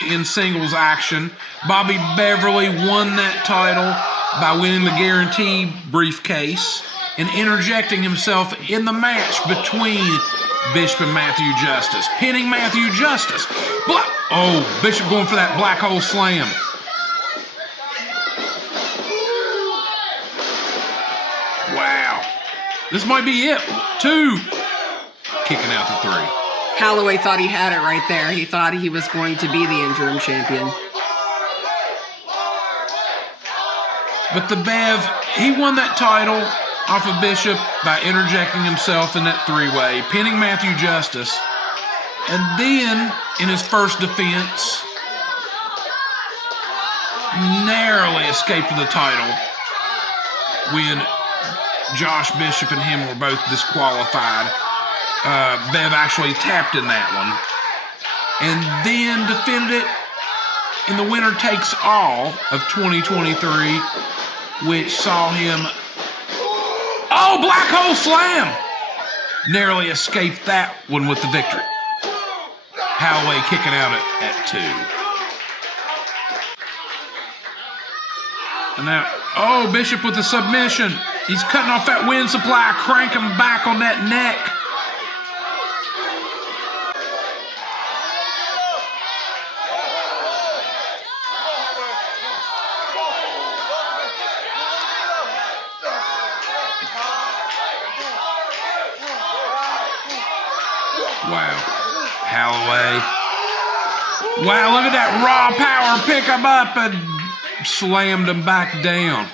in singles action. Bobby Beverly won that title by winning the guarantee briefcase and interjecting himself in the match between Bishop and Matthew Justice, pinning Matthew Justice. Bishop going for that black hole slam. Wow. This might be it. 2. Kicking out the 3. Halloway thought he had it right there. He thought he was going to be the interim champion. But the Bev, he won that title off of Bishop by interjecting himself in that 3-way, pinning Matthew Justice. And then, in his first defense, narrowly escaped the title when Josh Bishop and him were both disqualified. Bev actually tapped in that one. And then defended it in the Winner Takes All of 2023, which saw him... Oh, black hole slam! Narrowly escaped that one with the victory. Halloway kicking out at 2. And now, Bishop with the submission. He's cutting off that wind supply, cranking back on that neck. Wow. Halloway. Wow, look at that raw power. Pick him up and slammed him back down.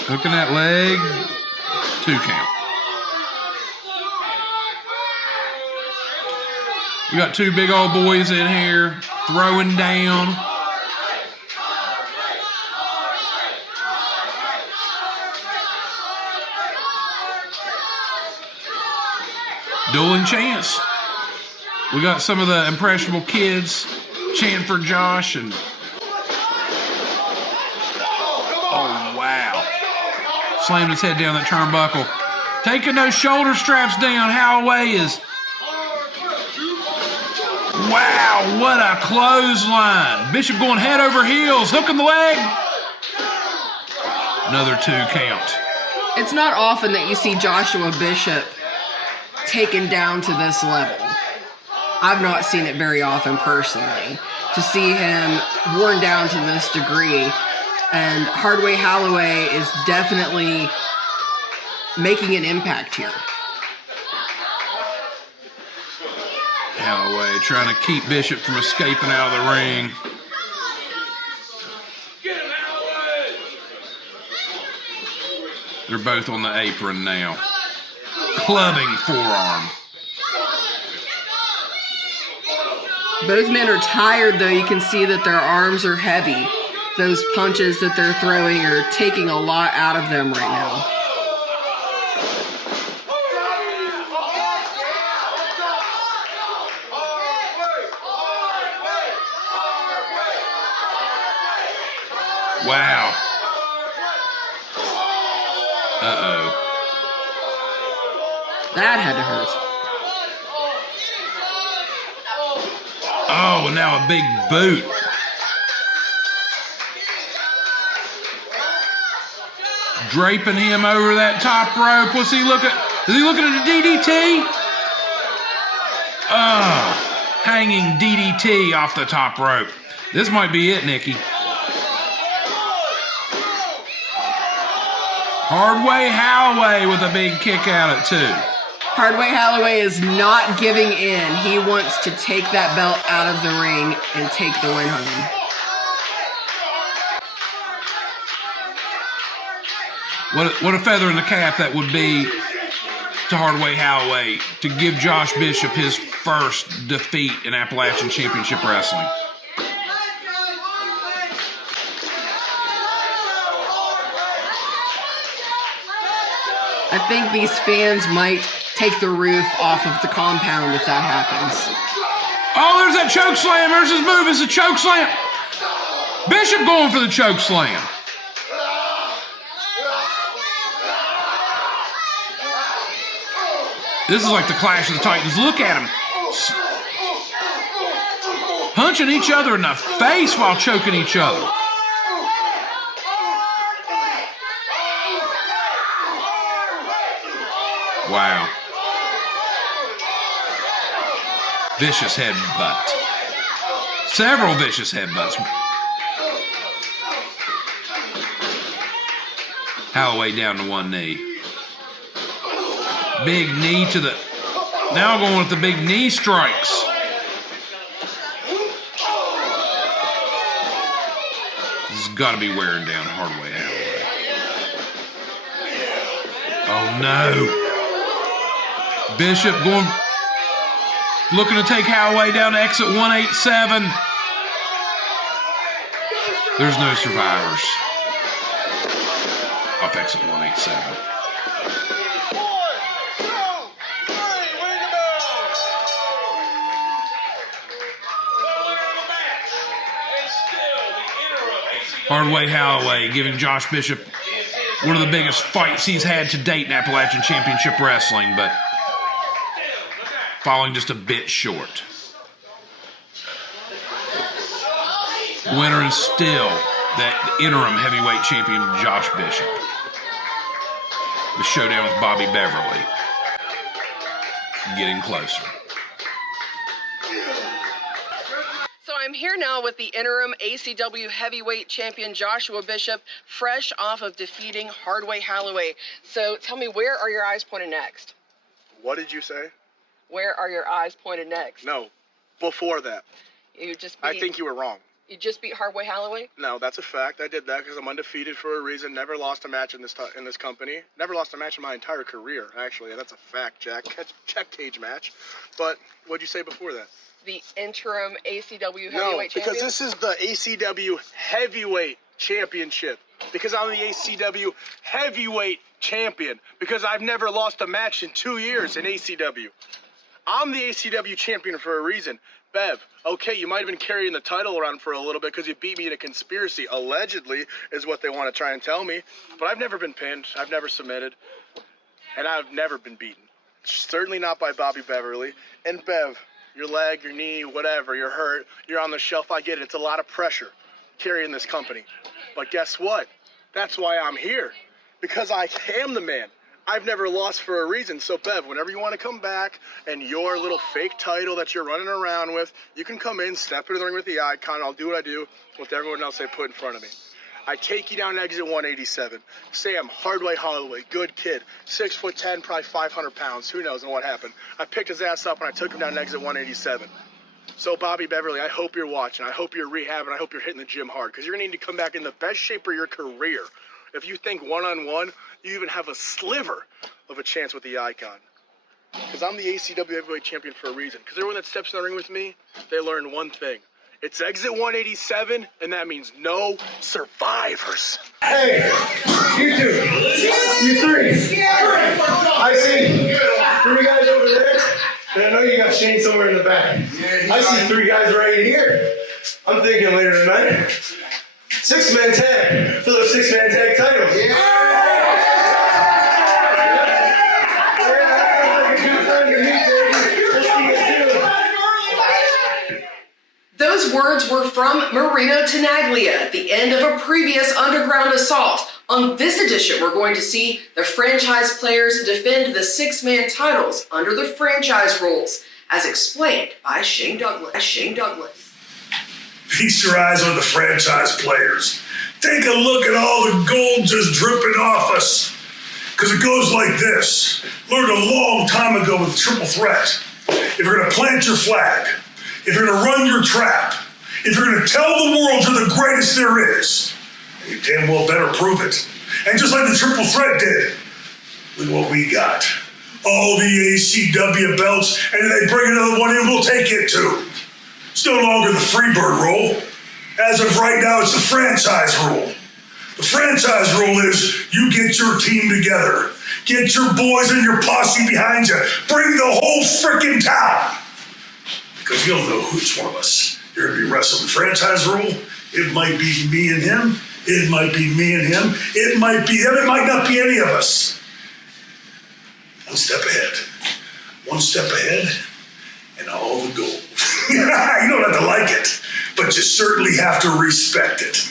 Hooking that leg. 2 count. We got 2 big old boys in here throwing down. Dueling chants. We got some of the impressionable kids chanting for Josh and oh wow. Slammed his head down that turnbuckle. Taking those shoulder straps down. Halloway is wow, what a clothesline. Bishop going head over heels, hooking the leg. Another 2 count. It's not often that you see Joshua Bishop taken down to this level. I've not seen it very often personally. To see him worn down to this degree. And Hardway Halloway is definitely making an impact here. Halloway trying to keep Bishop from escaping out of the ring. They're both on the apron now. Clubbing forearm. Both men are tired, though. You can see that their arms are heavy. Those punches that they're throwing are taking a lot out of them right now. Wow. Uh-oh. That had to hurt. Oh, and now a big boot. Draping him over that top rope. What's he looking? Is he looking at a DDT? Oh, hanging DDT off the top rope. This might be it, Nikki. Hardway Halloway with a big kick out at 2. Hardway Halloway is not giving in. He wants to take that belt out of the ring and take the win home. What a feather in the cap that would be to Hardway Halloway to give Josh Bishop his first defeat in Appalachian Championship Wrestling. I think these fans might take the roof off of the compound if that happens. Oh, there's that choke slam. There's his move. It's a choke slam. Bishop going for the choke slam. This is like the Clash of the Titans. Look at him. Punching each other in the face while choking each other. Wow. Vicious headbutt. Several vicious headbutts. Halloway down to one knee. Big knee to the... Now going with the big knee strikes. This has got to be wearing down Hardway Halloway. Oh no. Bishop going... Looking to take Halloway down to exit 187. There's no survivors off exit 187. Hardway Halloway giving Josh Bishop one of the biggest fights he's had to date in Appalachian Championship Wrestling, but falling just a bit short. Winner is still that interim heavyweight champion, Josh Bishop. The showdown with Bobby Beverly. Getting closer. So I'm here now with the interim ACW heavyweight champion, Joshua Bishop, fresh off of defeating Hardway Halloway. So tell me, where are your eyes pointed next? What did you say? Where are your eyes pointed next? No, before that. You just beat, I think you were wrong. You just beat Hardway Halloway? No, that's a fact. I did that because I'm undefeated for a reason. Never lost a match in this company. Never lost a match in my entire career, actually. That's a fact, Jack. Check cage match. But what'd you say before that? The interim ACW heavyweight champion? Because this is the ACW heavyweight championship. Because I'm the ACW heavyweight champion. Because I've never lost a match in 2 years in ACW. I'm the ACW champion for a reason. Bev, okay, you might have been carrying the title around for a little bit because you beat me in a conspiracy, allegedly, is what they want to try and tell me. But I've never been pinned, I've never submitted, and I've never been beaten. Certainly not by Bobby Beverly. And Bev, your leg, your knee, whatever, you're hurt, you're on the shelf, I get it. It's a lot of pressure carrying this company. But guess what? That's why I'm here. Because I am the man. I've never lost for a reason. So, Bev, whenever you want to come back and your little fake title that you're running around with, you can come in, step into the ring with the icon. I'll do what I do with everyone else they put in front of me. I take you down exit 187. Sam, Hardway, Halloway, good kid. 6'10", probably 500 pounds. Who knows and what happened. I picked his ass up and I took him down exit 187. So, Bobby Beverly, I hope you're watching. I hope you're rehabbing. I hope you're hitting the gym hard because you're going to need to come back in the best shape of your career. If you think one-on-one, you even have a sliver of a chance with the icon. Because I'm the ACW heavyweight champion for a reason. Because everyone that steps in the ring with me, they learn one thing. It's exit 187, and that means no survivors. Hey, you two, you three. I see 3 guys over there, and I know you got Shane somewhere in the back. I see 3 guys right here. I'm thinking later tonight, 6-man tag for those 6-man tag titles. Those words were from Marino Tenaglia at the end of a previous underground assault. On this edition, we're going to see the franchise players defend the 6-man titles under the franchise rules, as explained by Shane Douglas. Feast your eyes on the franchise players. Take a look at all the gold just dripping off us. Because it goes like this. Learned a long time ago with Triple Threat. If you're going to plant your flag, if you're going to run your trap, if you're going to tell the world you're the greatest there is, you damn well better prove it. And just like the Triple Threat did, look what we got. All the ACW belts, and if they bring another one in, we'll take it too. It's no longer the Freebird rule. As of right now, it's the franchise rule. The franchise rule is you get your team together. Get your boys and your posse behind you. Bring the whole frickin' town. Because you'll know which one of us you're going to be wrestling. The franchise rule, it might be me and him. It might be me and him. It might be him. It might not be any of us. One step ahead. One step ahead and all the gold. You don't have to like it, but you certainly have to respect it.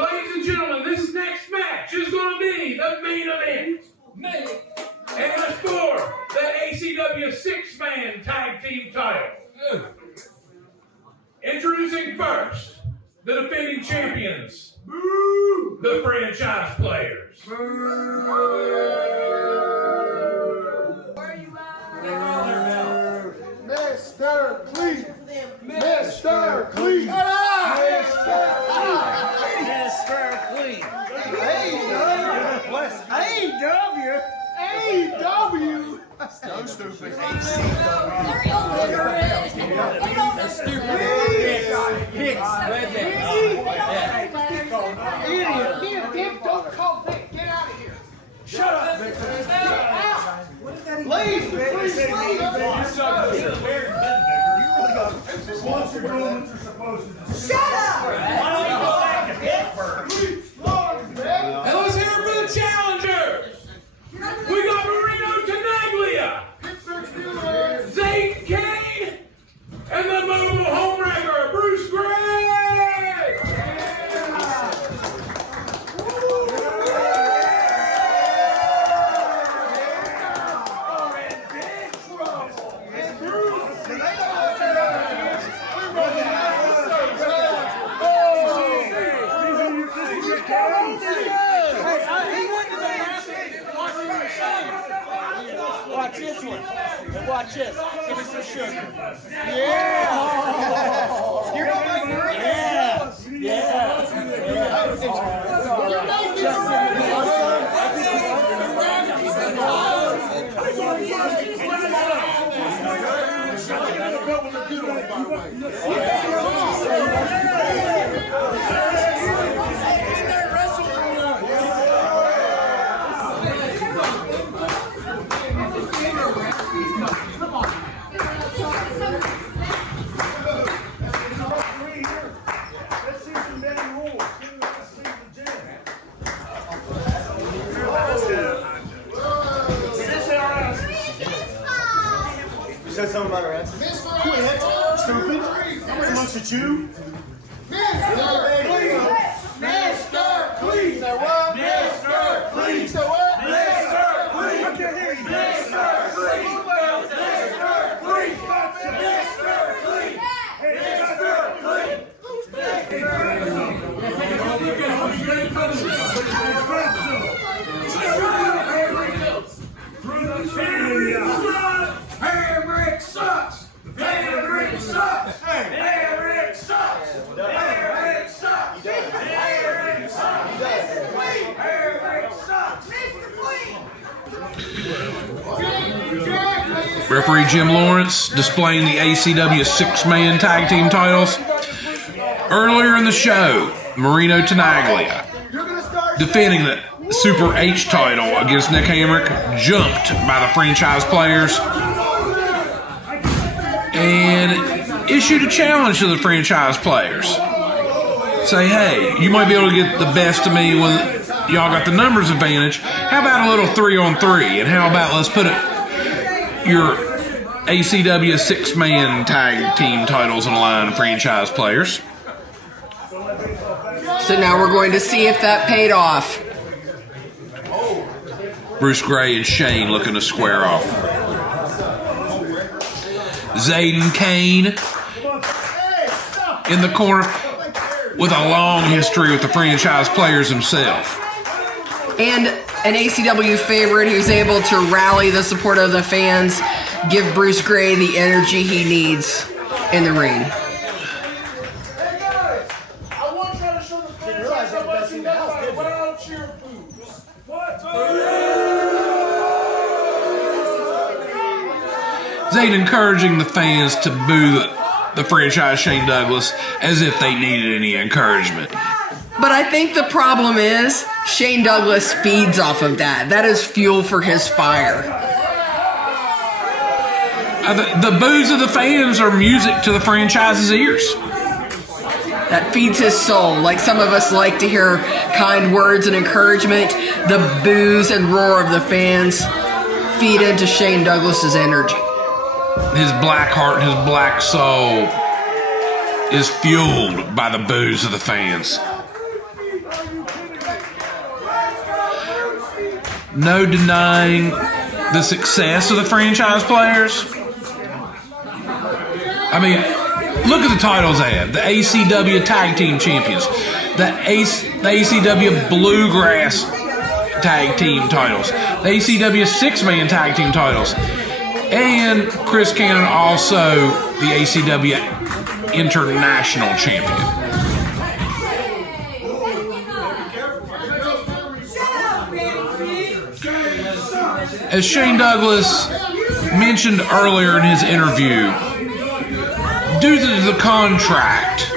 Ladies and gentlemen, this next match is going to be the main event. And it's for the ACW 6-man tag team title. Introducing first, the defending champions, the franchise players. Mr. Clean! Mr. Clean! Mr. Clean! AEW! AEW! So stupid. Idiot, don't call Vic. Get out of here. Shut up, Vic. Get out. Leave. Shut up. And let's hear it for the challengers. We got Marino Tenaglia, Zaiden, Kayne, and the mobile homewrecker, Bruce Gray. watch this one. And watch this. Give me some sugar. Yeah. You're not like Marino. Yeah. Said something about our answers. Quit. Stupid. Nobody looks at you. Mister, please. Say what? Mister, please. Say what? Mister, please. I can't hear you. Mister, please. Mister, please. Mister, please. Hamrick sucks! Hamrick sucks! Hamrick sucks! Hamrick sucks! Hamrick sucks! Hamrick sucks! Referee Jim Lawrence displaying the ACW 6-man tag team titles. Earlier in the show, Marino Tenaglia defending the Super H title against Nick Hamrick, jumped by the franchise players and issued a challenge to the franchise players. Say, hey, you might be able to get the best of me when y'all got the numbers advantage. How about a little 3-on-3? And how about let's put your ACW 6-man tag team titles on the line, franchise players. So now we're going to see if that paid off. Bruce Gray and Shane looking to square off. Zaiden Kayne in the corner with a long history with the franchise players himself. And an ACW favorite who's able to rally the support of the fans, give Bruce Gray the energy he needs in the ring. Zaiden encouraging the fans to boo the franchise Shane Douglas as if they needed any encouragement. But I think the problem is Shane Douglas feeds off of that. That is fuel for his fire. The boos of the fans are music to the franchise's ears. That feeds his soul. Like some of us like to hear kind words and encouragement. The boos and roar of the fans feed into Shane Douglas's energy. His black heart and his black soul is fueled by the boos of the fans. No denying the success of the franchise players. I mean, look at the titles they have. The ACW Tag Team Champions. The ACW Bluegrass Tag Team titles. The ACW 6-man Tag Team titles. And Chris Cannon also the ACW International Champion. As Shane Douglas mentioned earlier in his interview, due to the contract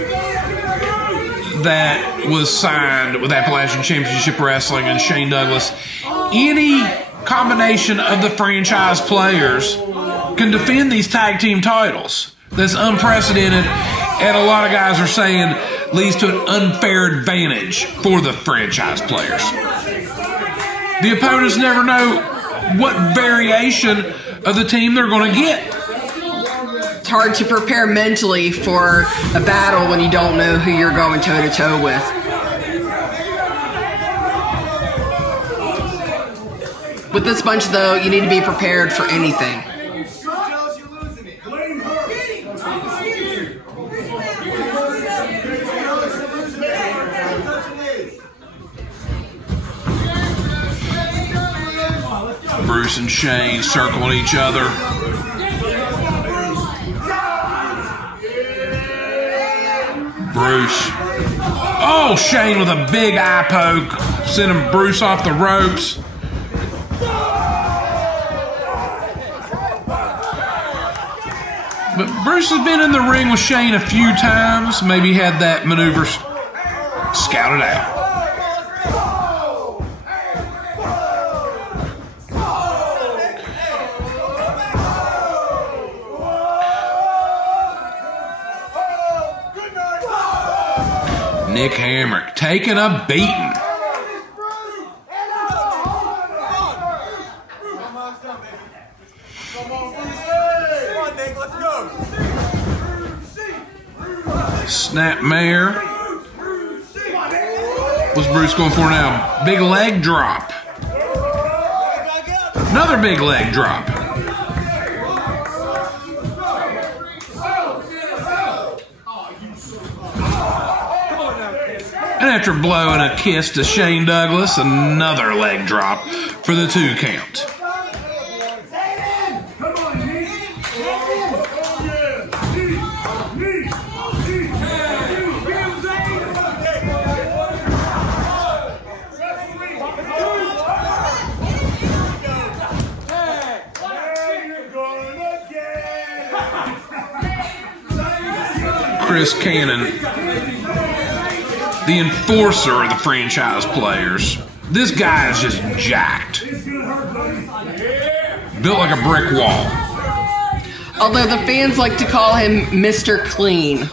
that was signed with Appalachian Championship Wrestling and Shane Douglas, any combination of the franchise players can defend these tag team titles. That's unprecedented, and a lot of guys are saying leads to an unfair advantage for the franchise players. The opponents never know what variation of the team they're going to get. It's hard to prepare mentally for a battle when you don't know who you're going toe-to-toe with. With this bunch, though, you need to be prepared for anything. Bruce and Shane circling each other. Bruce. Oh, Shane with a big eye poke, sending Bruce off the ropes. But Bruce has been in the ring with Shane a few times. Maybe had that maneuver scouted out. Nick Hamrick taking a beating. Snapmare. What's Bruce going for now? Big leg drop. Another big leg drop. And after blowing a kiss to Shane Douglas, another leg drop for the 2 count. Chris Cannon, the enforcer of the franchise players. This guy is just jacked. Built like a brick wall. Although the fans like to call him Mr. Clean.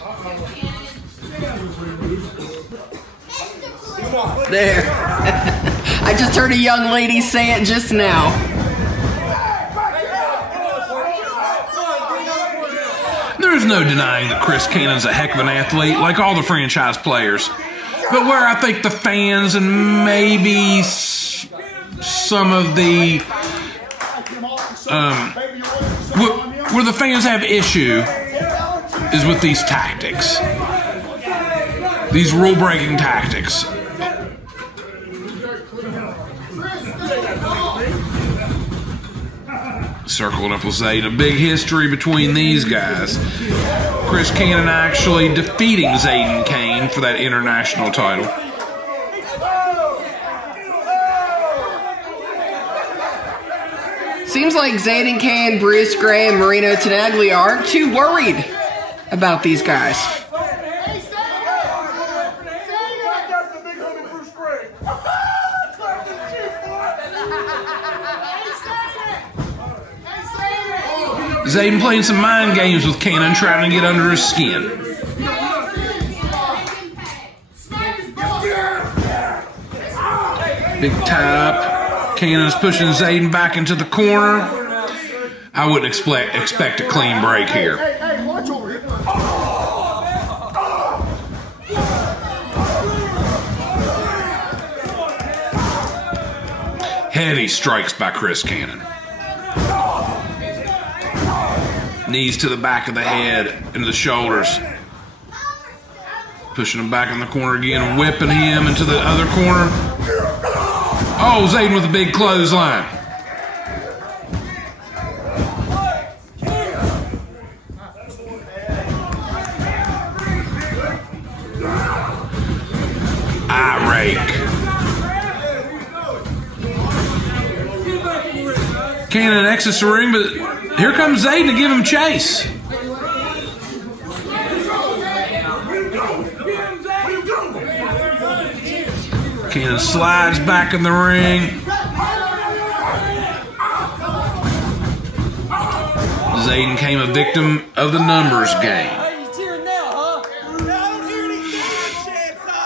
There. I just heard a young lady say it just now. There's no denying that Chris Cannon's a heck of an athlete, like all the franchise players. But where I think the fans and maybe some of the where the fans have issue is with these tactics, these rule-breaking tactics. Circling up with Zaiden. A big history between these guys. Chris Cannon actually defeating Zaiden Kayne for that international title. Seems like Zaiden Kayne, Bruce Gray, and Marino Tenaglia aren't too worried about these guys. Zaiden playing some mind games with Cannon, trying to get under his skin. Big tie up. Cannon's pushing Zaiden back into the corner. I wouldn't expect a clean break here. Heavy strikes by Chris Cannon. Knees to the back of the head, into the shoulders. Pushing him back in the corner again, whipping him into the other corner. Oh, Zaiden with a big clothesline. Eye rake. Cannon exits the ring, but here comes Zaiden to give him chase. Cannon slides back in the ring. Zaiden became a victim of the numbers game.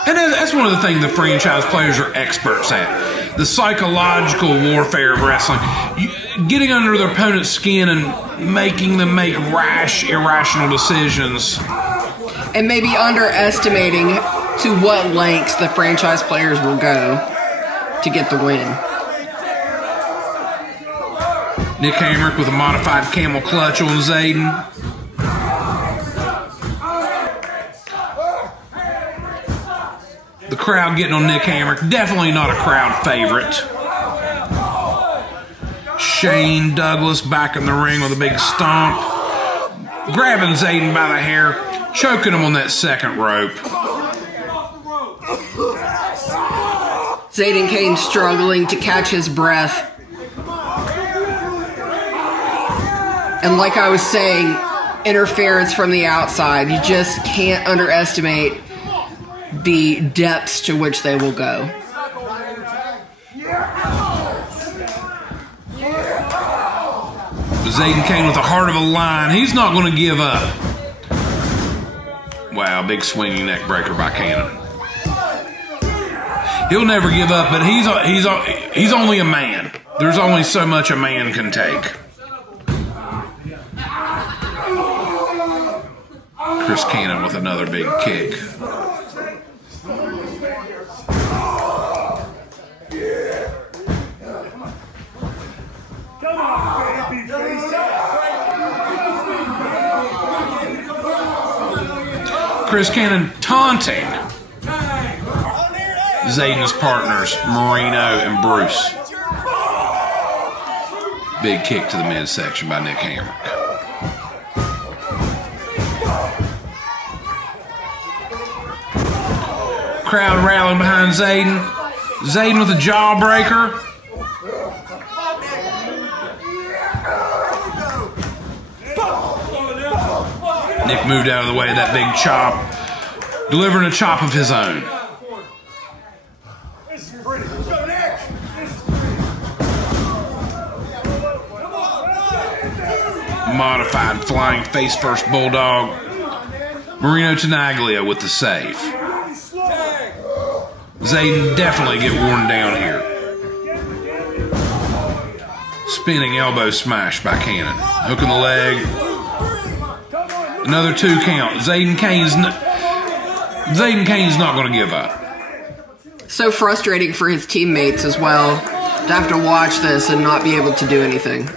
And that's one of the things the franchise players are experts at. The psychological warfare of wrestling. Getting under their opponent's skin and making them make rash, irrational decisions. And maybe underestimating to what lengths the franchise players will go to get the win. Nick Hamrick with a modified camel clutch on Zaiden. The crowd getting on Nick Hamrick. Definitely not a crowd favorite. Shane Douglas back in the ring with a big stomp. Grabbing Zaiden by the hair, choking him on that second rope. Zaiden Kayne struggling to catch his breath. And like I was saying, interference from the outside. You just can't underestimate the depths to which they will go. Zaiden Kayne with the heart of a lion. He's not going to give up. Wow, big swinging neck breaker by Kayne. He'll never give up, but he's only a man. There's only so much a man can take. Chris Cannon with another big kick. Chris Cannon taunting Zaiden's partners, Marino and Bruce. Big kick to the midsection by Nick Hamrick. Crowd rallying behind Zaiden. Zaiden with a jawbreaker. Nick moved out of the way of that big chop, delivering a chop of his own. Modified flying face first bulldog. Marino Tenaglia with the save. Zaiden definitely get worn down here. Spinning elbow smash by Cannon. Hook in the leg. Another 2 count. Zaiden Kayne's not going to give up. So frustrating for his teammates as well to have to watch this and not be able to do anything.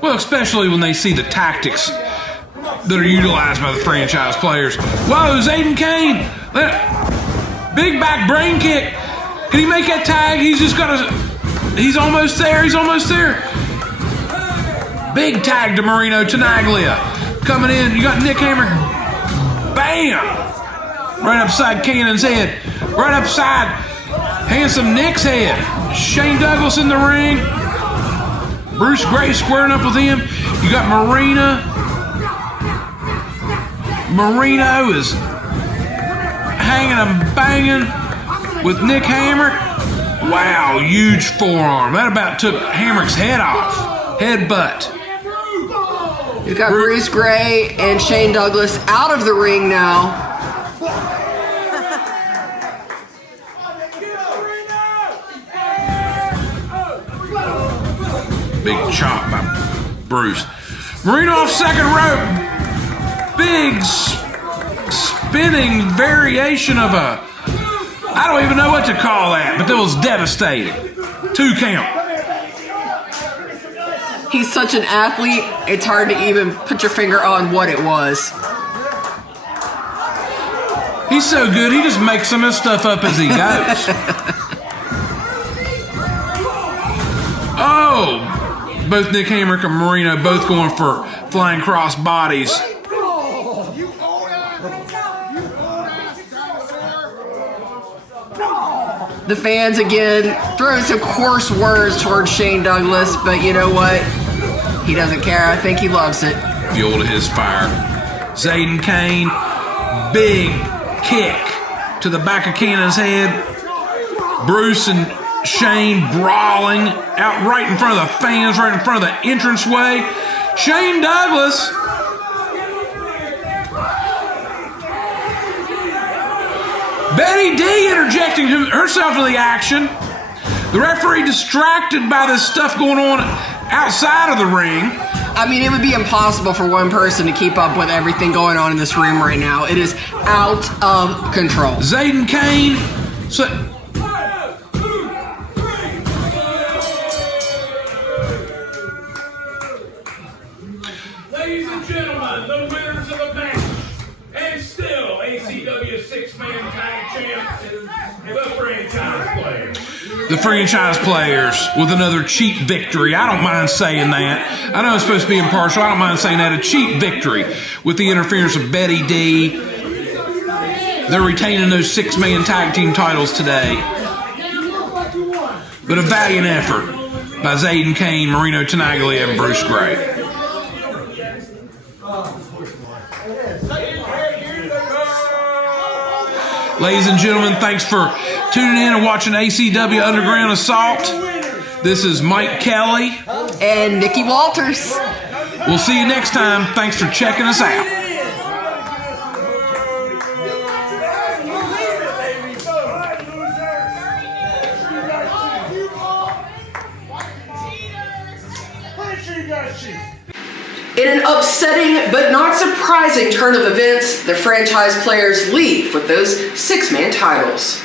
Well, especially when they see the tactics that are utilized by the franchise players. Whoa, Zaiden Kayne! Big back brain kick. Can he make that tag? He's just got to... He's almost there. He's almost there. Big tag to Marino Tenaglia. Coming in. You got Nick Hamrick. Bam! Right upside Cannon's head. Right upside handsome Nick's head. Shane Douglas in the ring. Bruce Gray squaring up with him. You got Marino. Marino is hanging and banging with Nick Hamrick. Wow, huge forearm. That about took Hamrick's head off. Headbutt. You got Bruce Gray and Shane Douglas out of the ring now. Big chop by Bruce. Marino off second rope. Big spinning variation of a... I don't even know what to call that, but that was devastating. 2 count. He's such an athlete, it's hard to even put your finger on what it was. He's so good, he just makes some of his stuff up as he goes. Oh! Both Nick Hamrick and Marino both going for flying cross bodies. The fans again throwing some coarse words towards Shane Douglas, but you know what? He doesn't care. I think he loves it. Fuel to his fire. Zaiden Kayne, big kick to the back of Cannon's head. Bruce and Shane brawling out right in front of the fans, right in front of the entranceway. Shane Douglas. Betty D interjecting herself into the action. The referee distracted by this stuff going on outside of the ring. I mean, it would be impossible for one person to keep up with everything going on in this room right now. It is out of control. Zaiden Kayne. Ladies and gentlemen, the winners of the match, and still ACW 6-man tag champs, the franchise The franchise players with another cheap victory. I don't mind saying that. I know I'm supposed to be impartial. I don't mind saying that. A cheap victory with the interference of Betty D. They're retaining those 6-man tag team titles today. But a valiant effort by Zaiden, Kayne, Marino, Tenaglia, and Bruce Gray. Ladies and gentlemen, thanks for tuning in and watching ACW Underground Assault. This is Mike Kelly. And Nikki Walters. We'll see you next time. Thanks for checking us out. In an upsetting but not surprising turn of events, the franchise players leave with those 6-man titles.